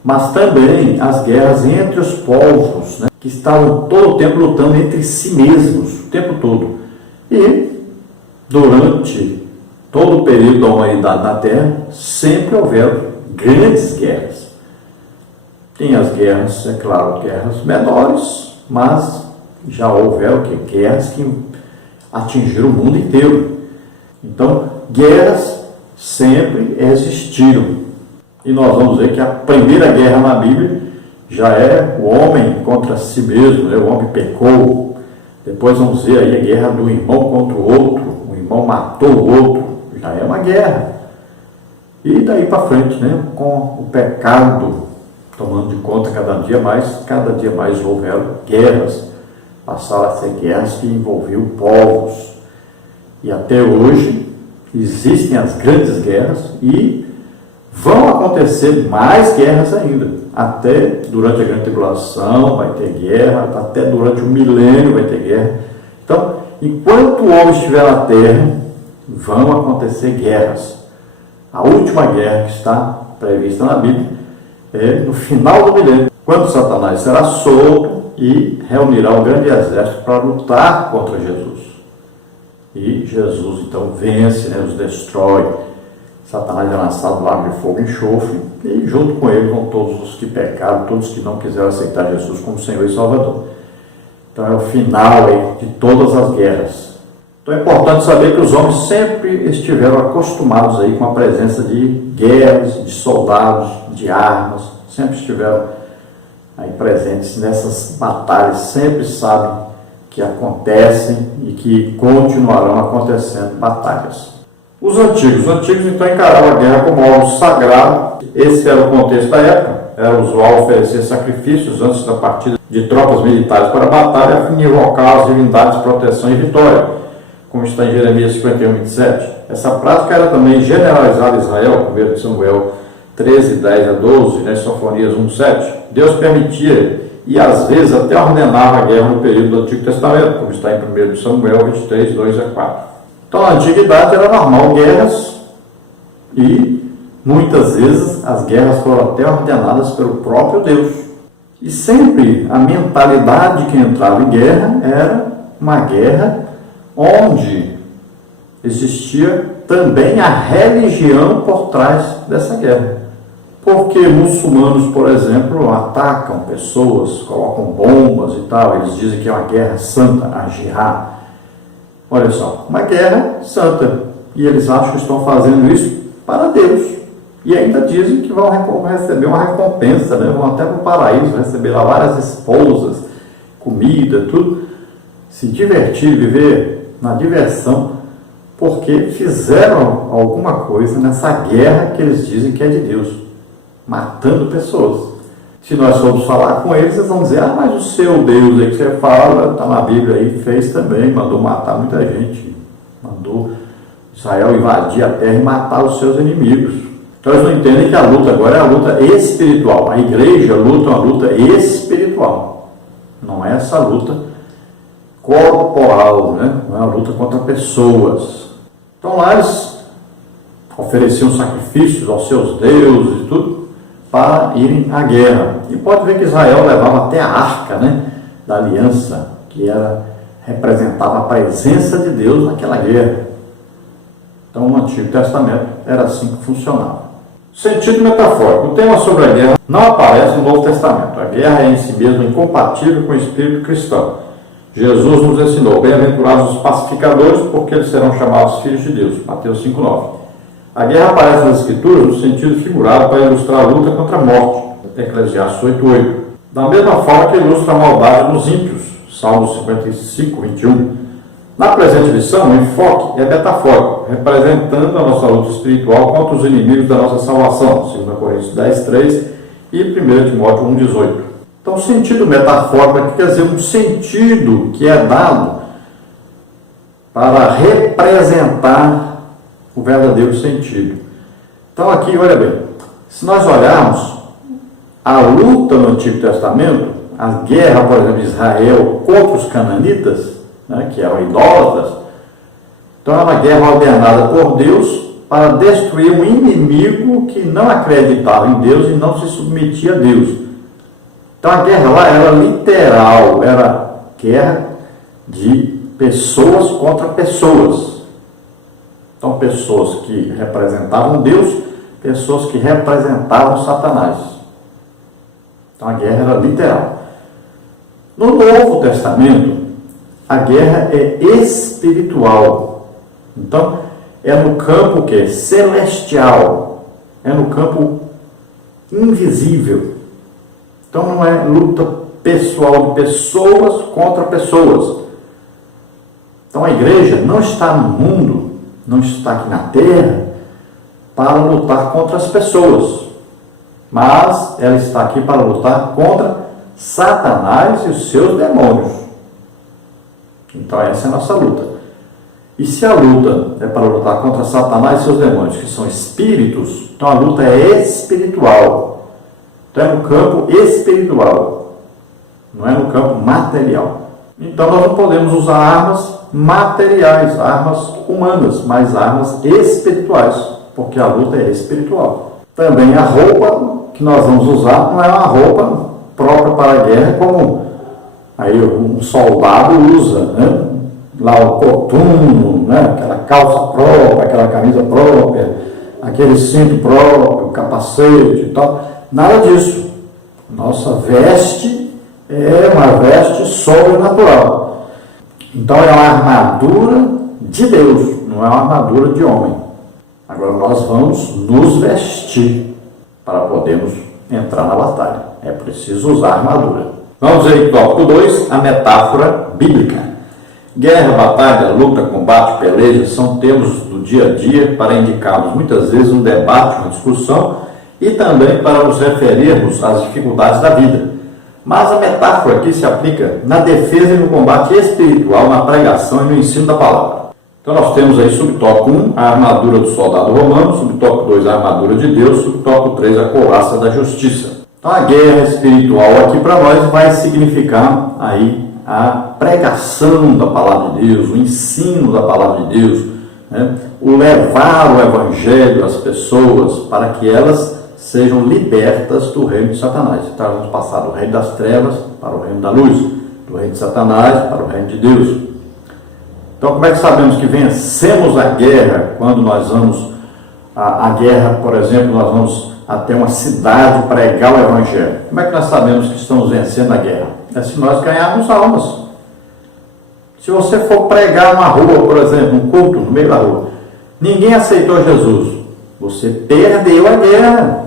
mas também as guerras entre os povos, né, que estavam todo o tempo lutando entre si mesmos, o tempo todo. E, durante todo o período da humanidade na terra, sempre houveram grandes guerras. Tem as guerras, é claro, guerras menores, mas já houveram guerras que atingiram o mundo inteiro. Então, guerras sempre existiram. E nós vamos ver que a primeira guerra na Bíblia já é o homem contra si mesmo, né? O homem pecou, Depois vamos ver aí a guerra do irmão contra o outro. O irmão matou o outro. Já é uma guerra. E daí para frente, né, com o pecado tomando de conta cada dia mais houveram guerras. Passaram a ser guerras que envolviam povos. E até hoje existem as grandes guerras e vão acontecer mais guerras ainda. Até durante a grande tribulação vai ter guerra, até durante o milênio vai ter guerra. Então, enquanto o homem estiver na terra, vão acontecer guerras. A última guerra que está prevista na Bíblia é no final do milênio, quando Satanás será solto e reunirá um grande exército para lutar contra Jesus. E Jesus então vence, né, os destrói. Satanás é lançado no lago de fogo e enxofre, e junto com ele vão todos os que pecaram, todos que não quiseram aceitar Jesus como Senhor e Salvador. Então é o final aí de todas as guerras. Então é importante saber que os homens sempre estiveram acostumados aí com a presença de guerras, de soldados, de armas, sempre estiveram aí presentes nessas batalhas, sempre sabem que acontecem e que continuarão acontecendo batalhas. Os antigos então encaravam a guerra como algo sagrado. Esse era o contexto da época. Era usual oferecer sacrifícios antes da partida de tropas militares para a batalha, a fim de invocar as divindades de proteção e vitória, como está em Jeremias 51, 27. Essa prática era também generalizada em Israel, 1 Samuel 13, 10 a 12, né, Sofonias 1, 7. Deus permitia e às vezes até ordenava a guerra no período do Antigo Testamento, como está em 1 Samuel 23, 2 a 4. Então, na antiguidade era normal guerras e muitas vezes as guerras foram até ordenadas pelo próprio Deus. E sempre a mentalidade que entrava em guerra era uma guerra onde existia também a religião por trás dessa guerra. Porque muçulmanos, por exemplo, atacam pessoas, colocam bombas e tal, eles dizem que é uma guerra santa, a jihad. Olha só, uma guerra santa. E eles acham que estão fazendo isso para Deus. E ainda dizem que vão receber uma recompensa, né? Vão até para o paraíso, receber lá várias esposas, comida, tudo. Se divertir, viver na diversão, porque fizeram alguma coisa nessa guerra que eles dizem que é de Deus, matando pessoas. Se nós formos falar com eles, eles vão dizer, mas o seu Deus aí que você fala, está na Bíblia aí, fez também, mandou matar muita gente, mandou Israel invadir a terra e matar os seus inimigos. Então eles não entendem que a luta agora é a luta espiritual. A igreja luta uma luta espiritual, não é essa luta corporal, né? Não é uma luta contra pessoas. Então lá eles ofereciam sacrifícios aos seus deuses e tudo, para irem à guerra. E pode ver que Israel levava até a arca, né, da aliança, que representava a presença de Deus naquela guerra. Então, no Antigo Testamento era assim que funcionava. Sentido metafórico. O tema sobre a guerra não aparece no Novo Testamento. A guerra é em si mesma incompatível com o espírito cristão. Jesus nos ensinou, bem-aventurados os pacificadores, porque eles serão chamados filhos de Deus. Mateus 5,9. A guerra aparece nas Escrituras no sentido figurado para ilustrar a luta contra a morte, Eclesiastes 8,8. Da mesma forma que ilustra a maldade dos ímpios, Salmo 55, 21. Na presente lição, o enfoque é metafórico, representando a nossa luta espiritual contra os inimigos da nossa salvação, 2 Coríntios 10, 3 e 1 Timóteo 1, 18. Então, o sentido metafórico aqui quer dizer um sentido que é dado para representar o verdadeiro sentido. Então aqui, olha bem, se nós olharmos a luta no Antigo Testamento, a guerra, por exemplo, de Israel contra os cananitas, né, que eram idólatras, então é uma guerra ordenada por Deus para destruir um inimigo que não acreditava em Deus e não se submetia a Deus. Então a guerra lá era literal, era guerra de pessoas contra pessoas. Então, pessoas que representavam Deus, pessoas que representavam Satanás. Então, a guerra era literal. No Novo Testamento, a guerra é espiritual. Então, é no campo que é celestial, é no campo invisível. Então, não é luta pessoal de pessoas contra pessoas, Então a igreja não está no mundo, não está aqui na terra para lutar contra as pessoas, mas ela está aqui para lutar contra Satanás e os seus demônios. Então essa é a nossa luta. E se a luta é para lutar contra Satanás e seus demônios, que são espíritos, então a luta é espiritual. Então é no campo espiritual, não é no campo material. Então nós não podemos usar armas materiais, armas humanas, mas armas espirituais, porque a luta é espiritual. Também a roupa que nós vamos usar não é uma roupa própria para a guerra, como aí um soldado usa, né? Lá o coturno, né? Aquela calça própria, aquela camisa própria, aquele cinto próprio, capacete e tal. Nada disso. Nossa veste é uma veste sobrenatural. Então é uma armadura de Deus, não é uma armadura de homem. Agora nós vamos nos vestir para podermos entrar na batalha. É preciso usar armadura. Vamos aí, tópico 2, a metáfora bíblica. Guerra, batalha, luta, combate, peleja são termos do dia a dia para indicarmos muitas vezes um debate, uma discussão e também para nos referirmos às dificuldades da vida. Mas a metáfora aqui se aplica na defesa e no combate espiritual, na pregação e no ensino da palavra. Então nós temos aí subtópico 1, a armadura do soldado romano, subtópico 2, a armadura de Deus, subtópico 3, a couraça da justiça. Então a guerra espiritual aqui para nós vai significar aí a pregação da palavra de Deus, o ensino da palavra de Deus, né? O levar o evangelho às pessoas para que elas sejam libertas do reino de Satanás. Então vamos passar do reino das trevas para o reino da luz, do reino de Satanás para o reino de Deus. Então como é que sabemos que vencemos a guerra quando nós vamos a guerra, por exemplo, nós vamos até uma cidade pregar o evangelho? Como é que nós sabemos que estamos vencendo a guerra? É se nós ganharmos almas. Se você for pregar na rua, por exemplo, um culto no meio da rua, ninguém aceitou Jesus, você perdeu a guerra.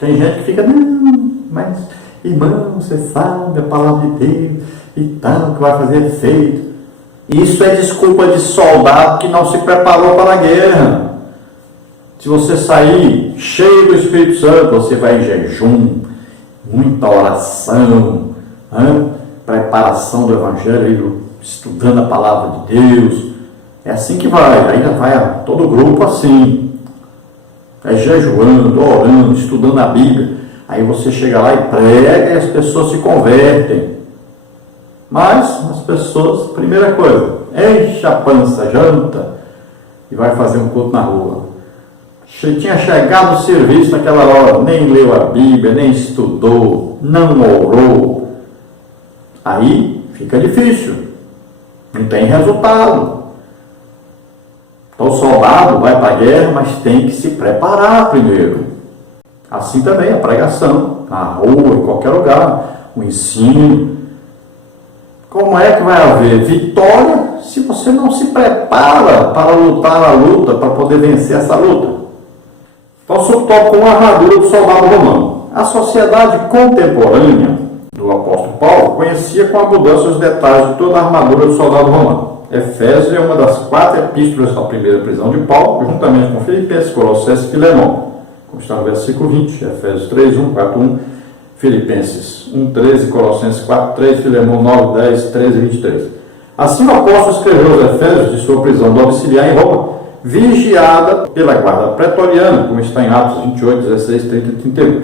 Tem gente que fica, não, mas irmão, você sabe a palavra de Deus e tal, que vai fazer efeito. Isso é desculpa de soldado que não se preparou para a guerra. Se você sair cheio do Espírito Santo, você vai em jejum, muita oração, preparação do Evangelho, estudando a palavra de Deus. É assim que vai, aí vai todo o grupo assim, jejuando, orando, estudando a Bíblia. Aí você chega lá e prega e as pessoas se convertem. Mas as pessoas, primeira coisa, enche a pança, janta e vai fazer um culto na rua. Tinha chegado no serviço naquela hora, nem leu a Bíblia, nem estudou, não orou. Aí fica difícil, não tem resultado. Então o soldado vai para a guerra, mas tem que se preparar primeiro. Assim também a pregação, na rua, em qualquer lugar, o ensino. Como é que vai haver vitória se você não se prepara para lutar a luta, para poder vencer essa luta? Então, subtópico 1, a armadura do soldado romano. A sociedade contemporânea do apóstolo Paulo conhecia com abundância os detalhes de toda a armadura do soldado romano. Efésios é uma das 4 epístolas da primeira prisão de Paulo, juntamente com Filipenses, Colossenses e Filemão, como está no versículo 20, Efésios 3, 1, 4, 1, Filipenses 1, 13, Colossenses 4, 3, Filemão 9, 10, 13 e 23. Assim o apóstolo escreveu aos Efésios de sua prisão domiciliar em Roma, vigiada pela guarda pretoriana, como está em Atos 28, 16, 30 e 31.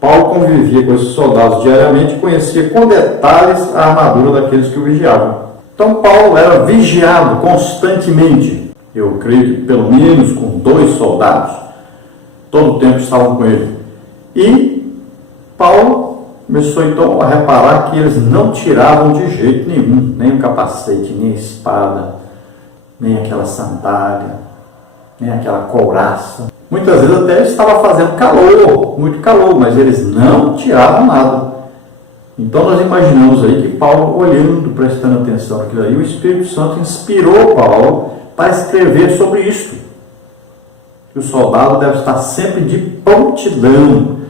Paulo convivia com esses soldados diariamente e conhecia com detalhes a armadura daqueles que o vigiavam. Então Paulo era vigiado constantemente. Eu creio que pelo menos com 2 soldados, todo o tempo estavam com ele. E Paulo começou então a reparar que eles não tiravam de jeito nenhum, nem o capacete, nem a espada, nem aquela sandália, nem aquela couraça. Muitas vezes até estava fazendo calor, muito calor, mas eles não tiravam nada. Então nós imaginamos aí que Paulo, olhando, prestando atenção naquilo aí, o Espírito Santo inspirou Paulo para escrever sobre isso. Que o soldado deve estar sempre de prontidão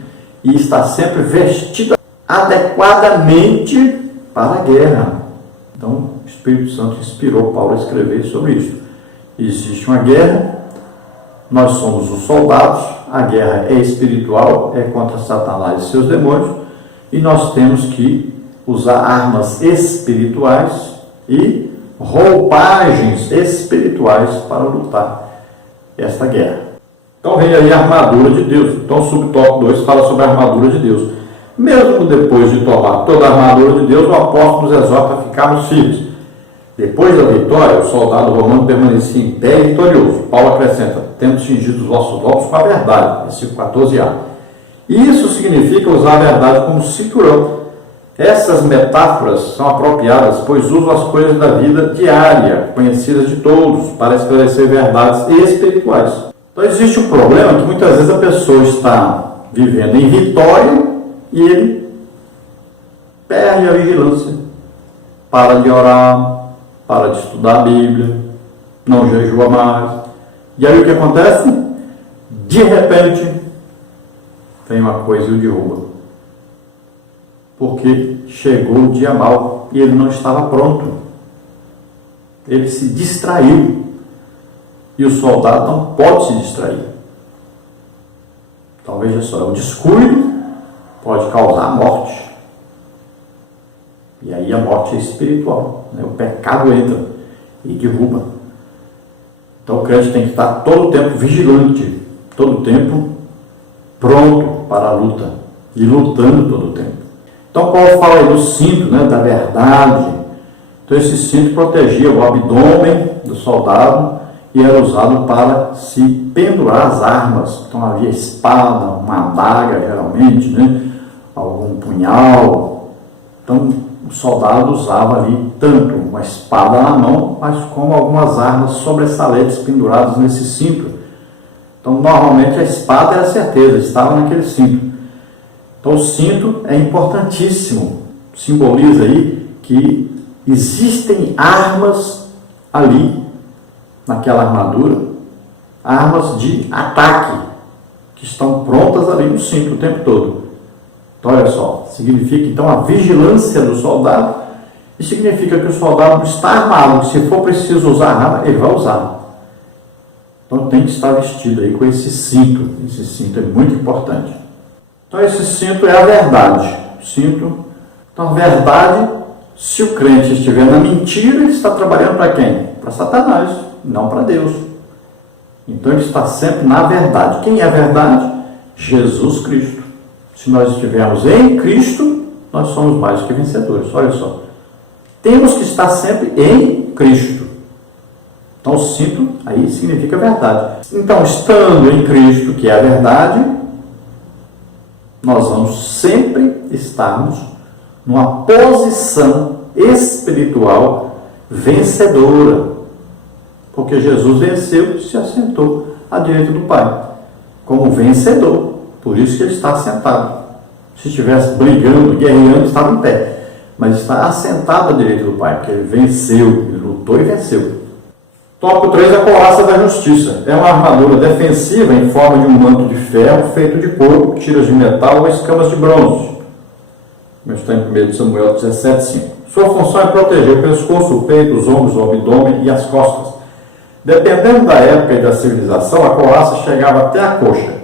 e estar sempre vestido adequadamente para a guerra. Então, o Espírito Santo inspirou Paulo a escrever sobre isso. Existe uma guerra, nós somos os soldados, a guerra é espiritual, é contra Satanás e seus demônios, e nós temos que usar armas espirituais e roupagens espirituais para lutar esta guerra. Então vem aí a armadura de Deus. Então o subtópico 2 fala sobre a armadura de Deus. Mesmo depois de tomar toda a armadura de Deus, o apóstolo nos exorta a ficarmos firmes. Depois da vitória, o soldado romano permanecia em pé e vitorioso. Paulo acrescenta, tendo cingido os vossos lombos com a verdade, versículo 14a. Isso significa usar a verdade como cinturão. Essas metáforas são apropriadas, pois usam as coisas da vida diária, conhecidas de todos, para esclarecer verdades espirituais. Então existe um problema que muitas vezes a pessoa está vivendo em vitória e ele perde a vigilância, para de orar, para de estudar a Bíblia, não jejua mais. E aí o que acontece? De repente, vem uma coisa e o derruba. Porque chegou o dia mau e ele não estava pronto. Ele se distraiu. E o soldado não pode se distrair. Então veja só, o descuido pode causar a morte. E aí a morte é espiritual, né? O pecado entra e derruba. Então o crente tem que estar todo o tempo vigilante, todo o tempo pronto para a luta e lutando todo o tempo. Então Paulo fala aí do cinto, né, da verdade. Então esse cinto protegia o abdômen do soldado e era usado para se pendurar as armas. Então havia espada, uma adaga geralmente, né, algum punhal. Então o soldado usava ali tanto uma espada na mão, mas como algumas armas sobressalentes penduradas nesse cinto. Então normalmente a espada era certeza, estava naquele cinto. Então o cinto é importantíssimo, simboliza aí que existem armas ali, naquela armadura, armas de ataque, que estão prontas ali no cinto o tempo todo. Então olha só, significa então a vigilância do soldado, e significa que o soldado não está armado, que se for preciso usar arma, ele vai usar. Então tem que estar vestido aí com esse cinto é muito importante. Então esse cinto é a verdade. Então a verdade, se o crente estiver na mentira, ele está trabalhando para quem? Para Satanás, não para Deus. Então ele está sempre na verdade. Quem é a verdade? Jesus Cristo. Se nós estivermos em Cristo, nós somos mais que vencedores. Olha só. Temos que estar sempre em Cristo. Então o cinto aí significa verdade. Então estando em Cristo, que é a verdade, nós vamos sempre estarmos numa posição espiritual vencedora. Porque Jesus venceu e se assentou à direita do Pai, como vencedor. Por isso que ele está assentado. Se estivesse brigando, guerreando, estava em pé. Mas está assentado à direita do Pai, porque ele venceu, ele lutou e venceu. Tópico 3, a couraça da justiça. É uma armadura defensiva em forma de um manto de ferro feito de couro, tiras de metal ou escamas de bronze. Como está em 1 Samuel 17:5. Sua função é proteger o pescoço, o peito, os ombros, o abdômen e as costas. Dependendo da época e da civilização, a couraça chegava até a coxa.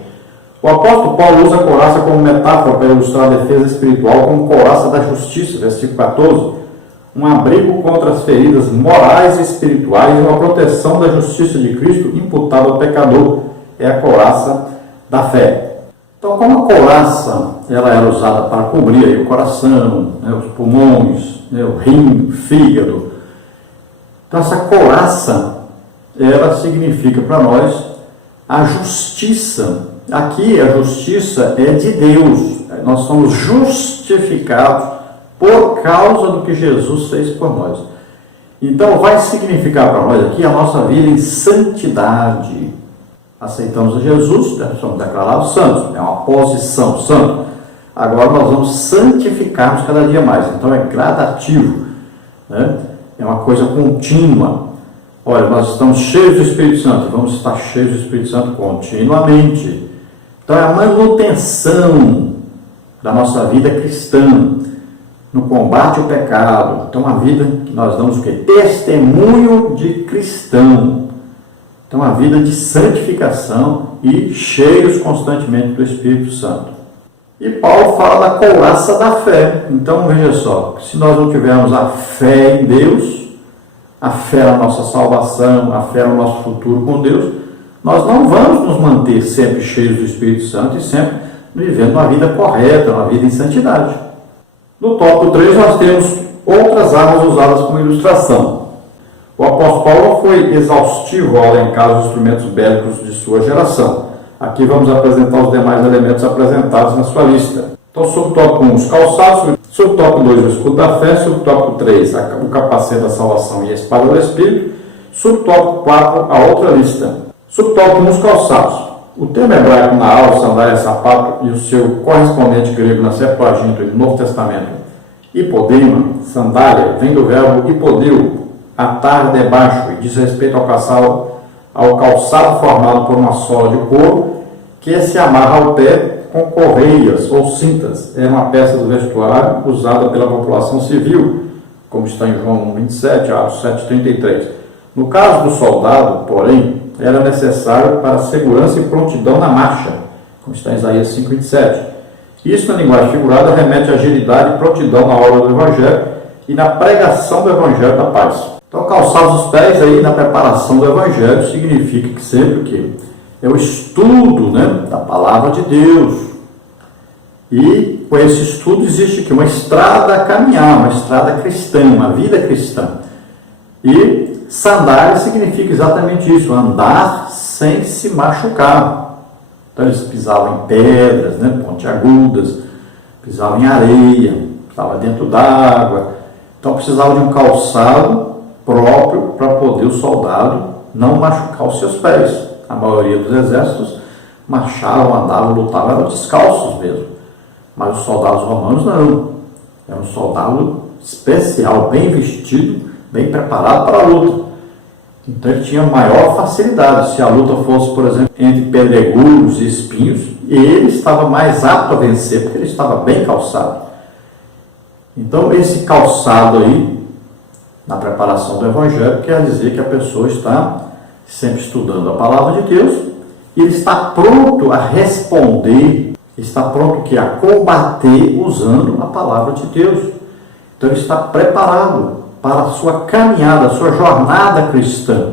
O apóstolo Paulo usa a couraça como metáfora para ilustrar a defesa espiritual como couraça da justiça, versículo 14. Um abrigo contra as feridas morais e espirituais e uma proteção da justiça de Cristo imputada ao pecador. É a couraça da fé. Então, como a couraça ela era usada para cobrir aí o coração, né, os pulmões, né, o rim, o fígado. Então, essa couraça, ela significa para nós a justiça. Aqui, a justiça é de Deus. Nós somos justificados por causa do que Jesus fez por nós. Então vai significar para nós aqui a nossa vida em santidade. Aceitamos a Jesus, somos declarados santos, é uma posição santo. Agora nós vamos santificar-nos cada dia mais. Então é gradativo, né? É uma coisa contínua. Olha, nós estamos cheios do Espírito Santo, vamos estar cheios do Espírito Santo continuamente. Então é a manutenção da nossa vida cristã. no combate ao pecado. Então, uma vida que nós damos o quê? Testemunho de cristão. Então, uma vida de santificação e cheios constantemente do Espírito Santo. E Paulo fala da couraça da fé. Então, veja só, se nós não tivermos a fé em Deus, a fé na nossa salvação, a fé no nosso futuro com Deus, nós não vamos nos manter sempre cheios do Espírito Santo e sempre vivendo uma vida correta, uma vida em santidade. No tópico 3, nós temos outras armas usadas como ilustração. O apóstolo Paulo foi exaustivo ao elencar os instrumentos bélicos de sua geração. Aqui vamos apresentar os demais elementos apresentados na sua lista. Então, subtópico 1, os calçados, subtópico 2, o escudo da fé, subtópico 3, o capacete da salvação e a espada do Espírito, subtópico 4, a outra lista. Subtópico 1, os calçados. O termo hebraico na aula, sandália, sapato, e o seu correspondente grego na Septuaginta e no Novo Testamento, hipodema, sandália, vem do verbo hipodeu, atar debaixo, e diz respeito ao calçado formado por uma sola de couro que se amarra ao pé com correias ou cintas. É uma peça do vestuário usada pela população civil, como está em João 27, Atos 7,33. No caso do soldado, porém, era necessário para segurança e prontidão na marcha, como está em Isaías 5,27. Isso, na linguagem figurada, remete à agilidade e prontidão na obra do Evangelho e na pregação do Evangelho da paz. Então, calçar os pés aí na preparação do Evangelho significa que sempre que é o estudo, da palavra de Deus. E com esse estudo existe aqui uma estrada a caminhar, uma estrada cristã, uma vida cristã. E sandália significa exatamente isso, andar sem se machucar. Então eles pisavam em pedras, pontiagudas, pisavam em areia, pisavam dentro d'água. Então precisava de um calçado próprio para poder o soldado não machucar os seus pés. A maioria dos exércitos marchavam, andavam, lutavam, eram descalços mesmo. Mas os soldados romanos não. Era um soldado especial, bem vestido, bem preparado para a luta. Então ele tinha maior facilidade. Se a luta fosse, por exemplo, entre pedregulhos e espinhos, ele estava mais apto a vencer, porque ele estava bem calçado. Então esse calçado aí, na preparação do Evangelho, quer dizer que a pessoa está sempre estudando a palavra de Deus e ele está pronto a responder, está pronto a combater usando a palavra de Deus. Então ele está preparado para a sua caminhada, a sua jornada cristã.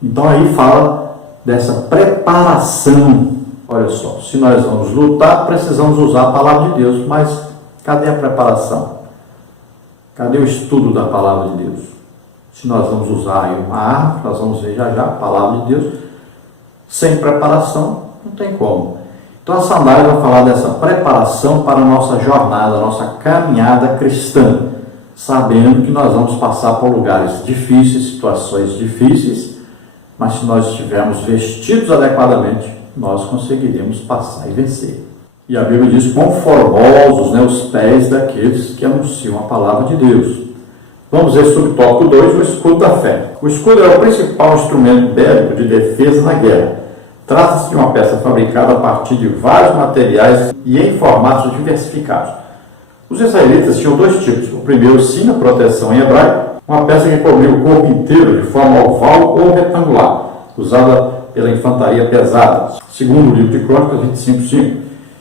Então aí fala dessa preparação. Olha só, se nós vamos lutar, precisamos usar a palavra de Deus, mas cadê a preparação? Cadê o estudo da palavra de Deus? Se nós vamos usar aí uma arma, nós vamos ver já a palavra de Deus, sem preparação, não tem como. Então a sandália vai falar dessa preparação para a nossa jornada, a nossa caminhada cristã, sabendo que nós vamos passar por lugares difíceis, situações difíceis, mas se nós estivermos vestidos adequadamente, nós conseguiremos passar e vencer. E a Bíblia diz, quão formosos os pés daqueles que anunciam a palavra de Deus. Vamos ver subtópico 2, o escudo da fé. O escudo é o principal instrumento bélico de defesa na guerra. Trata-se de uma peça fabricada a partir de vários materiais e em formatos diversificados. Os israelitas tinham dois tipos. O primeiro, sina, proteção em hebraico, uma peça que cobria o corpo inteiro de forma oval ou retangular, usada pela infantaria pesada, segundo o livro de Crônicas 25:5.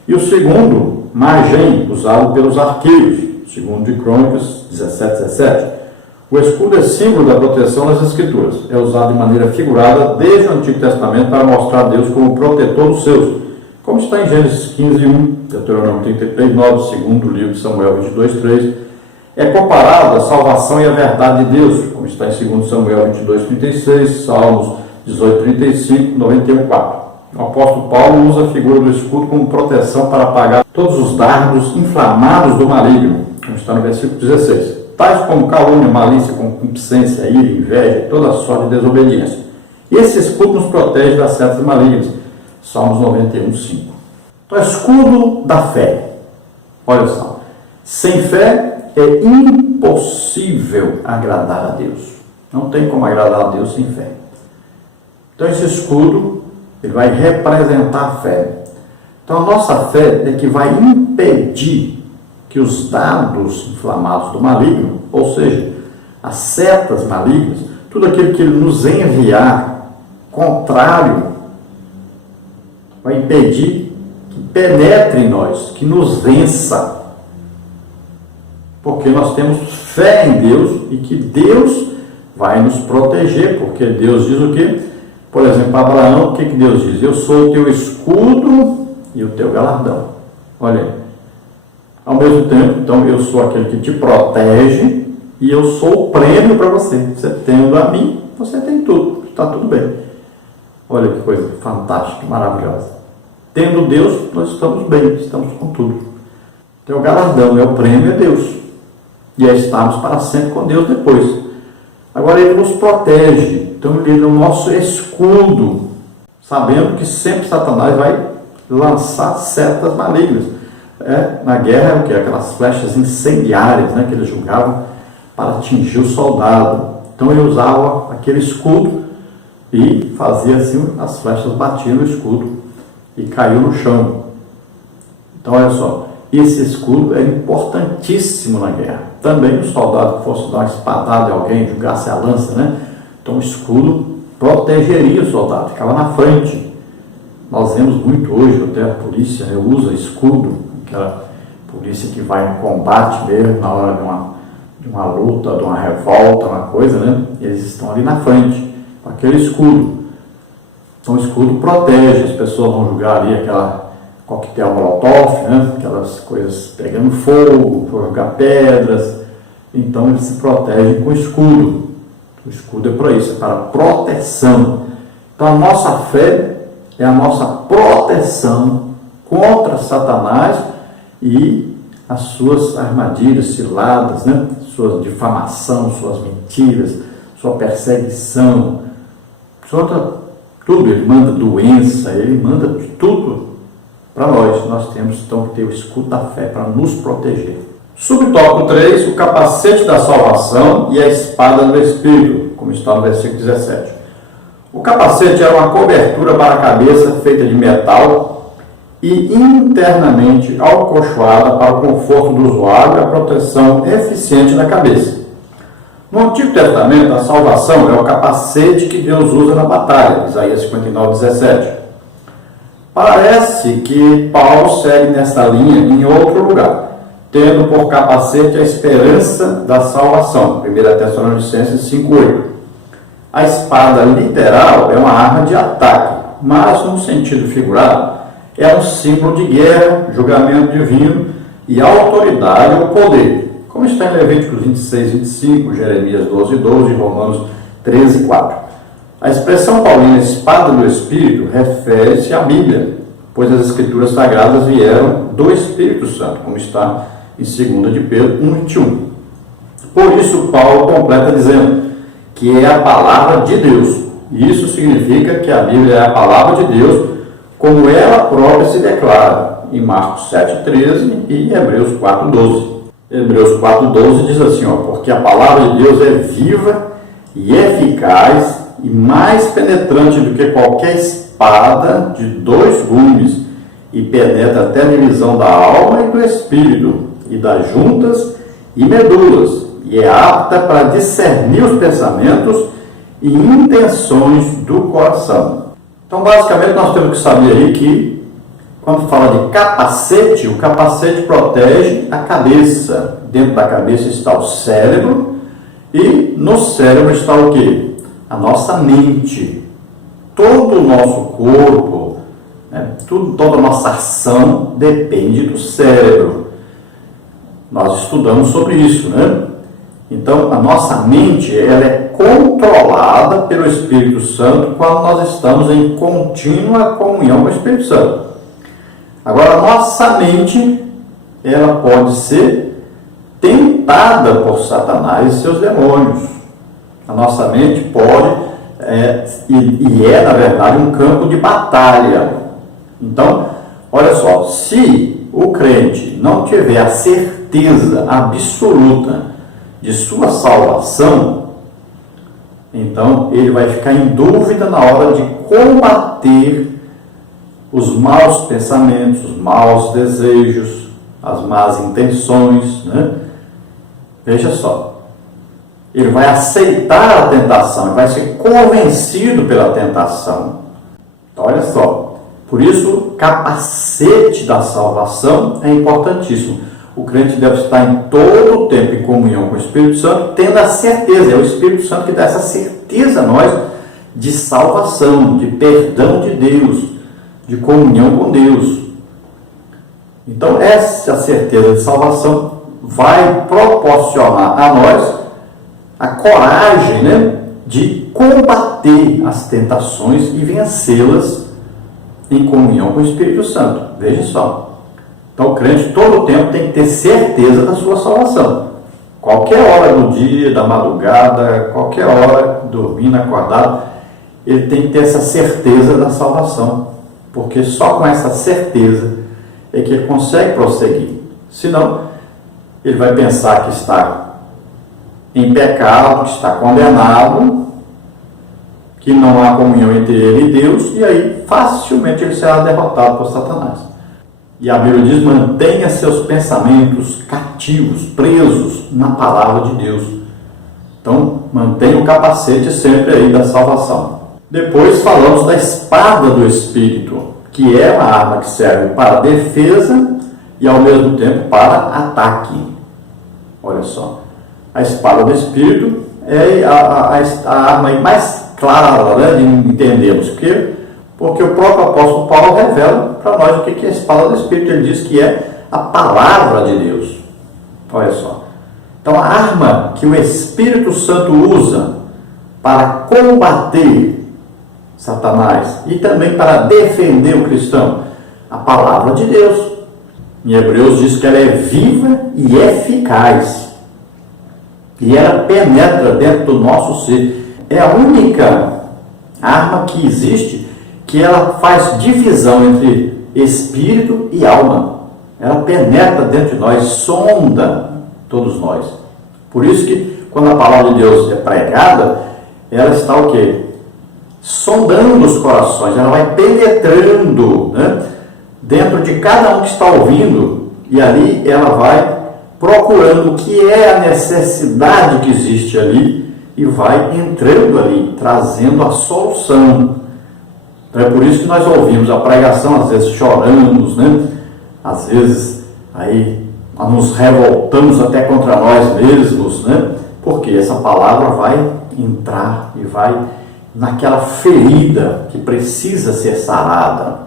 E o segundo, magem, usado pelos arqueiros, segundo de Crônicas 17:17. O escudo é símbolo da proteção nas Escrituras. É usado de maneira figurada desde o Antigo Testamento para mostrar Deus como protetor dos seus, como está em Gênesis 15:1, Deuteronômio 33:9, segundo o livro de Samuel 22:3. É comparado à salvação e à verdade de Deus, como está em 2 Samuel 22:36, Salmos 18:35, 91:4. O apóstolo Paulo usa a figura do escudo como proteção para apagar todos os dardos inflamados do maligno, como está no versículo 16. Tais como calúnia, malícia, concupiscência, ira, inveja, toda sorte de desobediência. Esse escudo nos protege das setas malignas. Salmos 91:5. Então, escudo da fé. Olha só. Sem fé é impossível agradar a Deus. Não tem como agradar a Deus sem fé. Então, esse escudo, ele vai representar a fé. Então, a nossa fé é que vai impedir que os dardos inflamados do maligno, ou seja, as setas malignas, tudo aquilo que ele nos enviar contrário, vai impedir que penetre em nós, que nos vença. Porque nós temos fé em Deus e que Deus vai nos proteger, porque Deus diz o quê? Por exemplo, Abraão, o que Deus diz? Eu sou o teu escudo e o teu galardão. Olha aí. Ao mesmo tempo, então, eu sou aquele que te protege e eu sou o prêmio para você. Você tendo a mim, você tem tudo. Está tudo bem. Olha que coisa fantástica, maravilhosa. Tendo Deus, nós estamos bem, estamos com tudo. Então, o galardão, o prêmio é Deus. E é estarmos para sempre com Deus depois. Agora, Ele nos protege. Então, Ele é o nosso escudo. Sabendo que sempre Satanás vai lançar setas malignas. Na guerra é o que? Aquelas flechas incendiárias, né, que eles jogavam para atingir o soldado. Então ele usava aquele escudo e fazia assim, as flechas batiam no escudo e caiu no chão. Então olha só, esse escudo é importantíssimo na guerra. Também o soldado que fosse dar uma espadada em alguém, jogasse a lança, né? Então o escudo protegeria o soldado, ficava na frente. Nós vemos muito hoje, até a polícia usa escudo, aquela polícia que vai no combate mesmo, na hora de uma luta, de uma revolta, uma coisa, né? Eles estão ali na frente, com aquele escudo. Então o escudo protege, as pessoas vão jogar ali aquela coquetel molotov, né? Aquelas coisas pegando fogo, vão jogar pedras. Então eles se protegem com o escudo. O escudo é para isso, é para proteção. Então a nossa fé é a nossa proteção contra Satanás e as suas armadilhas, ciladas, né? Sua difamação, suas mentiras, sua perseguição, contra tudo. Ele manda doença, ele manda tudo para nós. Nós temos então que ter o escudo da fé para nos proteger. Subtópico 3, o capacete da salvação e a espada do Espírito, como está no versículo 17. O capacete era uma cobertura para a cabeça feita de metal e internamente alcochoada para o conforto do usuário e a proteção eficiente da cabeça. No Antigo Testamento, a salvação é o capacete que Deus usa na batalha, Isaías 59, 17. Parece que Paulo segue nessa linha em outro lugar, tendo por capacete a esperança da salvação, 1 Tessalonicenses 5:8. A espada literal é uma arma de ataque, mas no sentido figurado é um símbolo de guerra, julgamento divino e autoridade ou poder, como está em Levíticos 26, 25, Jeremias 12, 12 e Romanos 13, 4. A expressão paulina espada do Espírito refere-se à Bíblia, pois as Escrituras Sagradas vieram do Espírito Santo, como está em 2 de Pedro 1, 21. Por isso, Paulo completa dizendo que é a palavra de Deus. Isso significa que a Bíblia é a palavra de Deus, como ela própria se declara em Marcos 7,13 e Hebreus 4,12. Hebreus 4,12 diz assim, porque a palavra de Deus é viva e eficaz e mais penetrante do que qualquer espada de 2 gumes e penetra até a divisão da alma e do espírito e das juntas e medulas e é apta para discernir os pensamentos e intenções do coração. Então, basicamente, nós temos que saber aí que, quando fala de capacete, o capacete protege a cabeça. Dentro da cabeça está o cérebro e no cérebro está o quê? A nossa mente. Todo o nosso corpo, né, toda a nossa ação depende do cérebro. Nós estudamos sobre isso, né? Então, a nossa mente ela é controlada pelo Espírito Santo quando nós estamos em contínua comunhão com o Espírito Santo. Agora, a nossa mente ela pode ser tentada por Satanás e seus demônios. A nossa mente pode, na verdade, um campo de batalha. Então, olha só, se o crente não tiver a certeza absoluta de sua salvação, então ele vai ficar em dúvida na hora de combater os maus pensamentos, os maus desejos, as más intenções, né? Veja só, ele vai aceitar a tentação, ele vai ser convencido pela tentação. Então, olha só, por isso o capacete da salvação é importantíssimo. O crente deve estar em todo o tempo em comunhão com o Espírito Santo, tendo a certeza, é o Espírito Santo que dá essa certeza a nós de salvação, de perdão de Deus, de comunhão com Deus. Então, essa certeza de salvação vai proporcionar a nós a coragem, né, de combater as tentações e vencê-las em comunhão com o Espírito Santo. Veja só. Então, o crente todo o tempo tem que ter certeza da sua salvação. Qualquer hora do dia, da madrugada, qualquer hora, dormindo, acordado, ele tem que ter essa certeza da salvação. Porque só com essa certeza é que ele consegue prosseguir. Senão, ele vai pensar que está em pecado, que está condenado, que não há comunhão entre ele e Deus, e aí facilmente ele será derrotado por Satanás. E a Bíblia diz: mantenha seus pensamentos cativos, presos na palavra de Deus. Então, mantenha o capacete sempre aí da salvação. Depois falamos da espada do Espírito, que é uma arma que serve para defesa e ao mesmo tempo para ataque. Olha só, a espada do Espírito é a arma mais clara, né, de entendermos porque o próprio apóstolo Paulo revela para nós o que é a espada do Espírito. Ele diz que é a palavra de Deus. Olha só. Então, a arma que o Espírito Santo usa para combater Satanás e também para defender o cristão, a palavra de Deus. Em Hebreus diz que ela é viva e eficaz. E ela penetra dentro do nosso ser. É a única arma que existe que ela faz divisão entre espírito e alma. Ela penetra dentro de nós, sonda todos nós. Por isso que quando a palavra de Deus é pregada, ela está o quê? Sondando os corações, ela vai penetrando, né, dentro de cada um que está ouvindo, e ali ela vai procurando o que é a necessidade que existe ali e vai entrando ali, trazendo a solução. Então é por isso que nós ouvimos a pregação, às vezes choramos, né? Às vezes aí nos revoltamos até contra nós mesmos, né? Porque essa palavra vai entrar e vai naquela ferida que precisa ser sarada.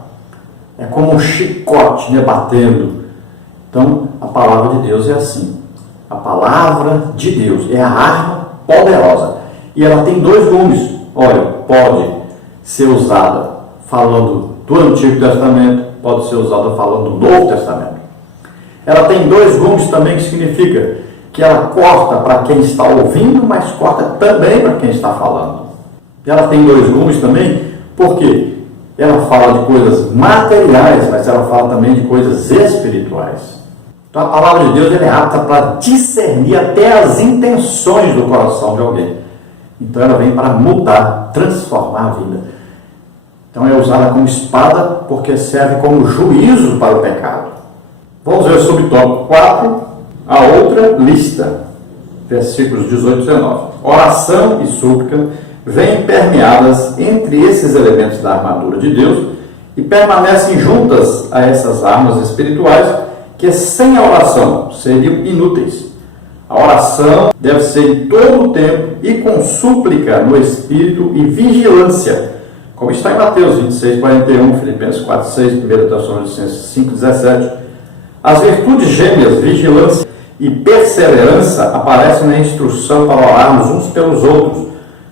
É como um chicote, né, batendo. Então, a palavra de Deus é assim. A palavra de Deus é a arma poderosa. E ela tem dois gumes. Olha, pode ser usada falando do Antigo Testamento, pode ser usada falando do Novo Testamento. Ela tem dois gumes também, que significa que ela corta para quem está ouvindo, mas corta também para quem está falando. Ela tem dois gumes também, porque ela fala de coisas materiais, mas ela fala também de coisas espirituais. Então a palavra de Deus é apta para discernir até as intenções do coração de alguém. Então ela vem para mudar, transformar a vida. Então é usada como espada porque serve como juízo para o pecado. Vamos ver o subtópico 4, a outra lista, versículos 18 e 19. Oração e súplica vêm permeadas entre esses elementos da armadura de Deus e permanecem juntas a essas armas espirituais que sem a oração seriam inúteis. A oração deve ser em todo o tempo e com súplica no Espírito e vigilância, como está em Mateus 26, 41, Filipenses 4, 6, 1 Tessalonicenses 5, 17. As virtudes gêmeas, vigilância e perseverança, aparecem na instrução para orarmos uns pelos outros.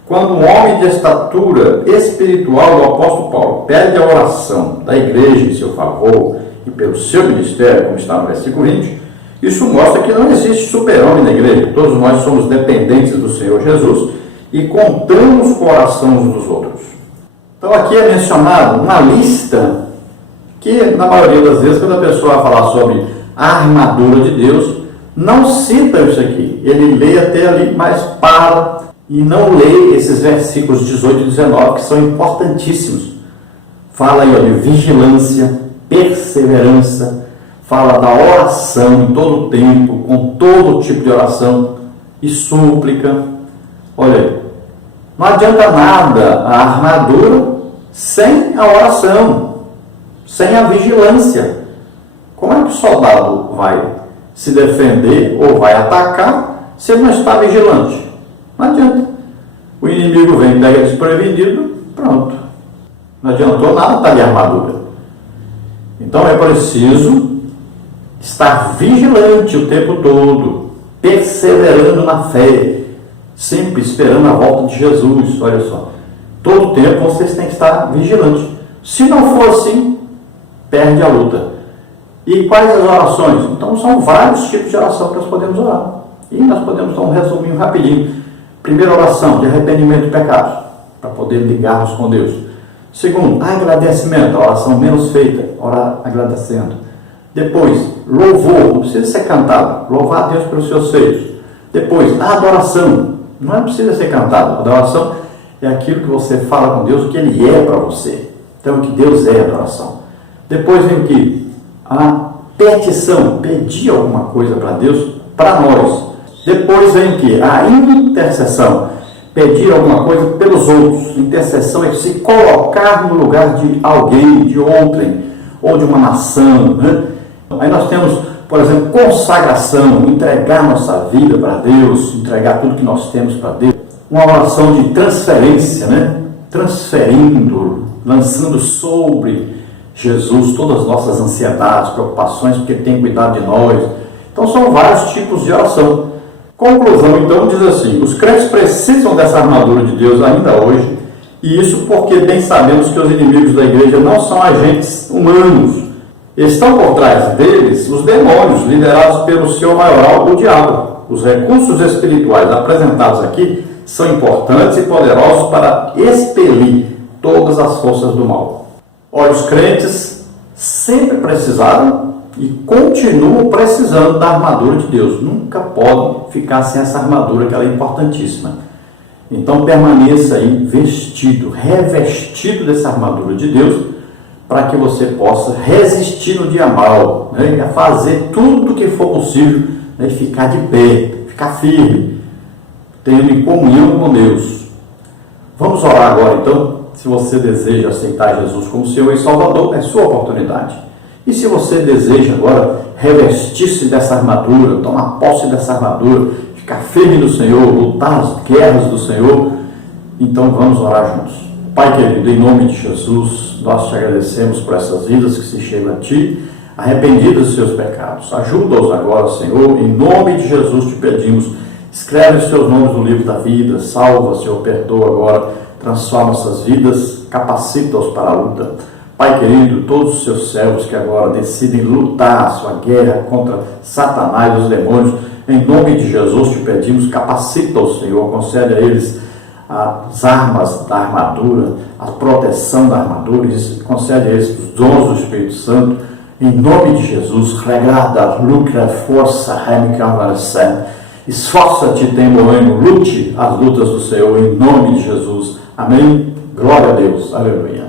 Quando um homem de estatura espiritual do apóstolo Paulo pede a oração da igreja em seu favor e pelo seu ministério, como está no versículo 20, isso mostra que não existe super-homem na igreja. Todos nós somos dependentes do Senhor Jesus e contamos com a oração uns dos outros. Então aqui é mencionado uma lista que, na maioria das vezes, quando a pessoa vai falar sobre a armadura de Deus, não cita isso aqui. Ele lê até ali, mas para e não lê esses versículos 18 e 19, que são importantíssimos. Fala aí, ó, de vigilância, perseverança, fala da oração em todo o tempo, com todo tipo de oração e súplica. Olha aí, não adianta nada a armadura sem a oração, sem a vigilância. Como é que o soldado vai se defender ou vai atacar se ele não está vigilante? Não adianta. O inimigo vem, pega desprevenido, pronto. Não adiantou nada estar de armadura. Então é preciso estar vigilante o tempo todo, perseverando na fé, sempre esperando a volta de Jesus. Olha só, todo tempo vocês têm que estar vigilantes. Se não for assim, perde a luta. E quais as orações? Então são vários tipos de oração que nós podemos orar. E nós podemos dar um resuminho rapidinho. Primeira oração, de arrependimento de pecados, para poder ligarmos com Deus. Segundo, agradecimento, a oração menos feita, orar agradecendo. Depois, louvor, não precisa ser cantado, louvar a Deus pelos seus feitos. Depois, a adoração, não precisa ser cantado, a adoração é aquilo que você fala com Deus, o que Ele é para você. Então, o que Deus é a adoração. Depois vem o que? A petição, pedir alguma coisa para Deus, para nós. Depois vem o que? A intercessão, pedir alguma coisa pelos outros. Intercessão é se colocar no lugar de alguém, de outrem, ou de uma nação, né? Aí nós temos, por exemplo, consagração, entregar nossa vida para Deus, entregar tudo que nós temos para Deus. Uma oração de transferência, né? Transferindo, lançando sobre Jesus todas as nossas ansiedades, preocupações, porque Ele tem cuidado de nós. Então são vários tipos de oração. Conclusão, então, diz assim: os crentes precisam dessa armadura de Deus ainda hoje, e isso porque bem sabemos que os inimigos da igreja não são agentes humanos. Estão por trás deles os demônios, liderados pelo seu maioral, o diabo. Os recursos espirituais apresentados aqui são importantes e poderosos para expelir todas as forças do mal. Olha, os crentes sempre precisaram e continuam precisando da armadura de Deus. Nunca podem ficar sem essa armadura, que ela é importantíssima. Então permaneça aí vestido, revestido dessa armadura de Deus, para que você possa resistir no dia mal, né? A fazer tudo o que for possível, né? Ficar de pé, ficar firme, tendo em comunhão com Deus. Vamos orar agora então. Se você deseja aceitar Jesus como Senhor e Salvador, é sua oportunidade. E se você deseja agora revestir-se dessa armadura, tomar posse dessa armadura, ficar firme no Senhor, lutar as guerras do Senhor, então vamos orar juntos. Pai querido, em nome de Jesus, nós te agradecemos por essas vidas que se chegam a Ti, arrependidas dos seus pecados. Ajuda-os agora, Senhor, em nome de Jesus te pedimos. Escreve os teus nomes no livro da vida, salva, Senhor, perdoa agora, transforma nossas vidas, capacita-os para a luta. Pai querido, todos os seus servos que agora decidem lutar a sua guerra contra Satanás e os demônios, em nome de Jesus te pedimos, capacita-os, Senhor, concede a eles as armas da armadura, a proteção da armadura, e concede a eles os dons do Espírito Santo, em nome de Jesus. Regrada, lucra, força, esforça-te, tem ânimo, lute as lutas do Senhor, em nome de Jesus. Amém. Glória a Deus. Aleluia.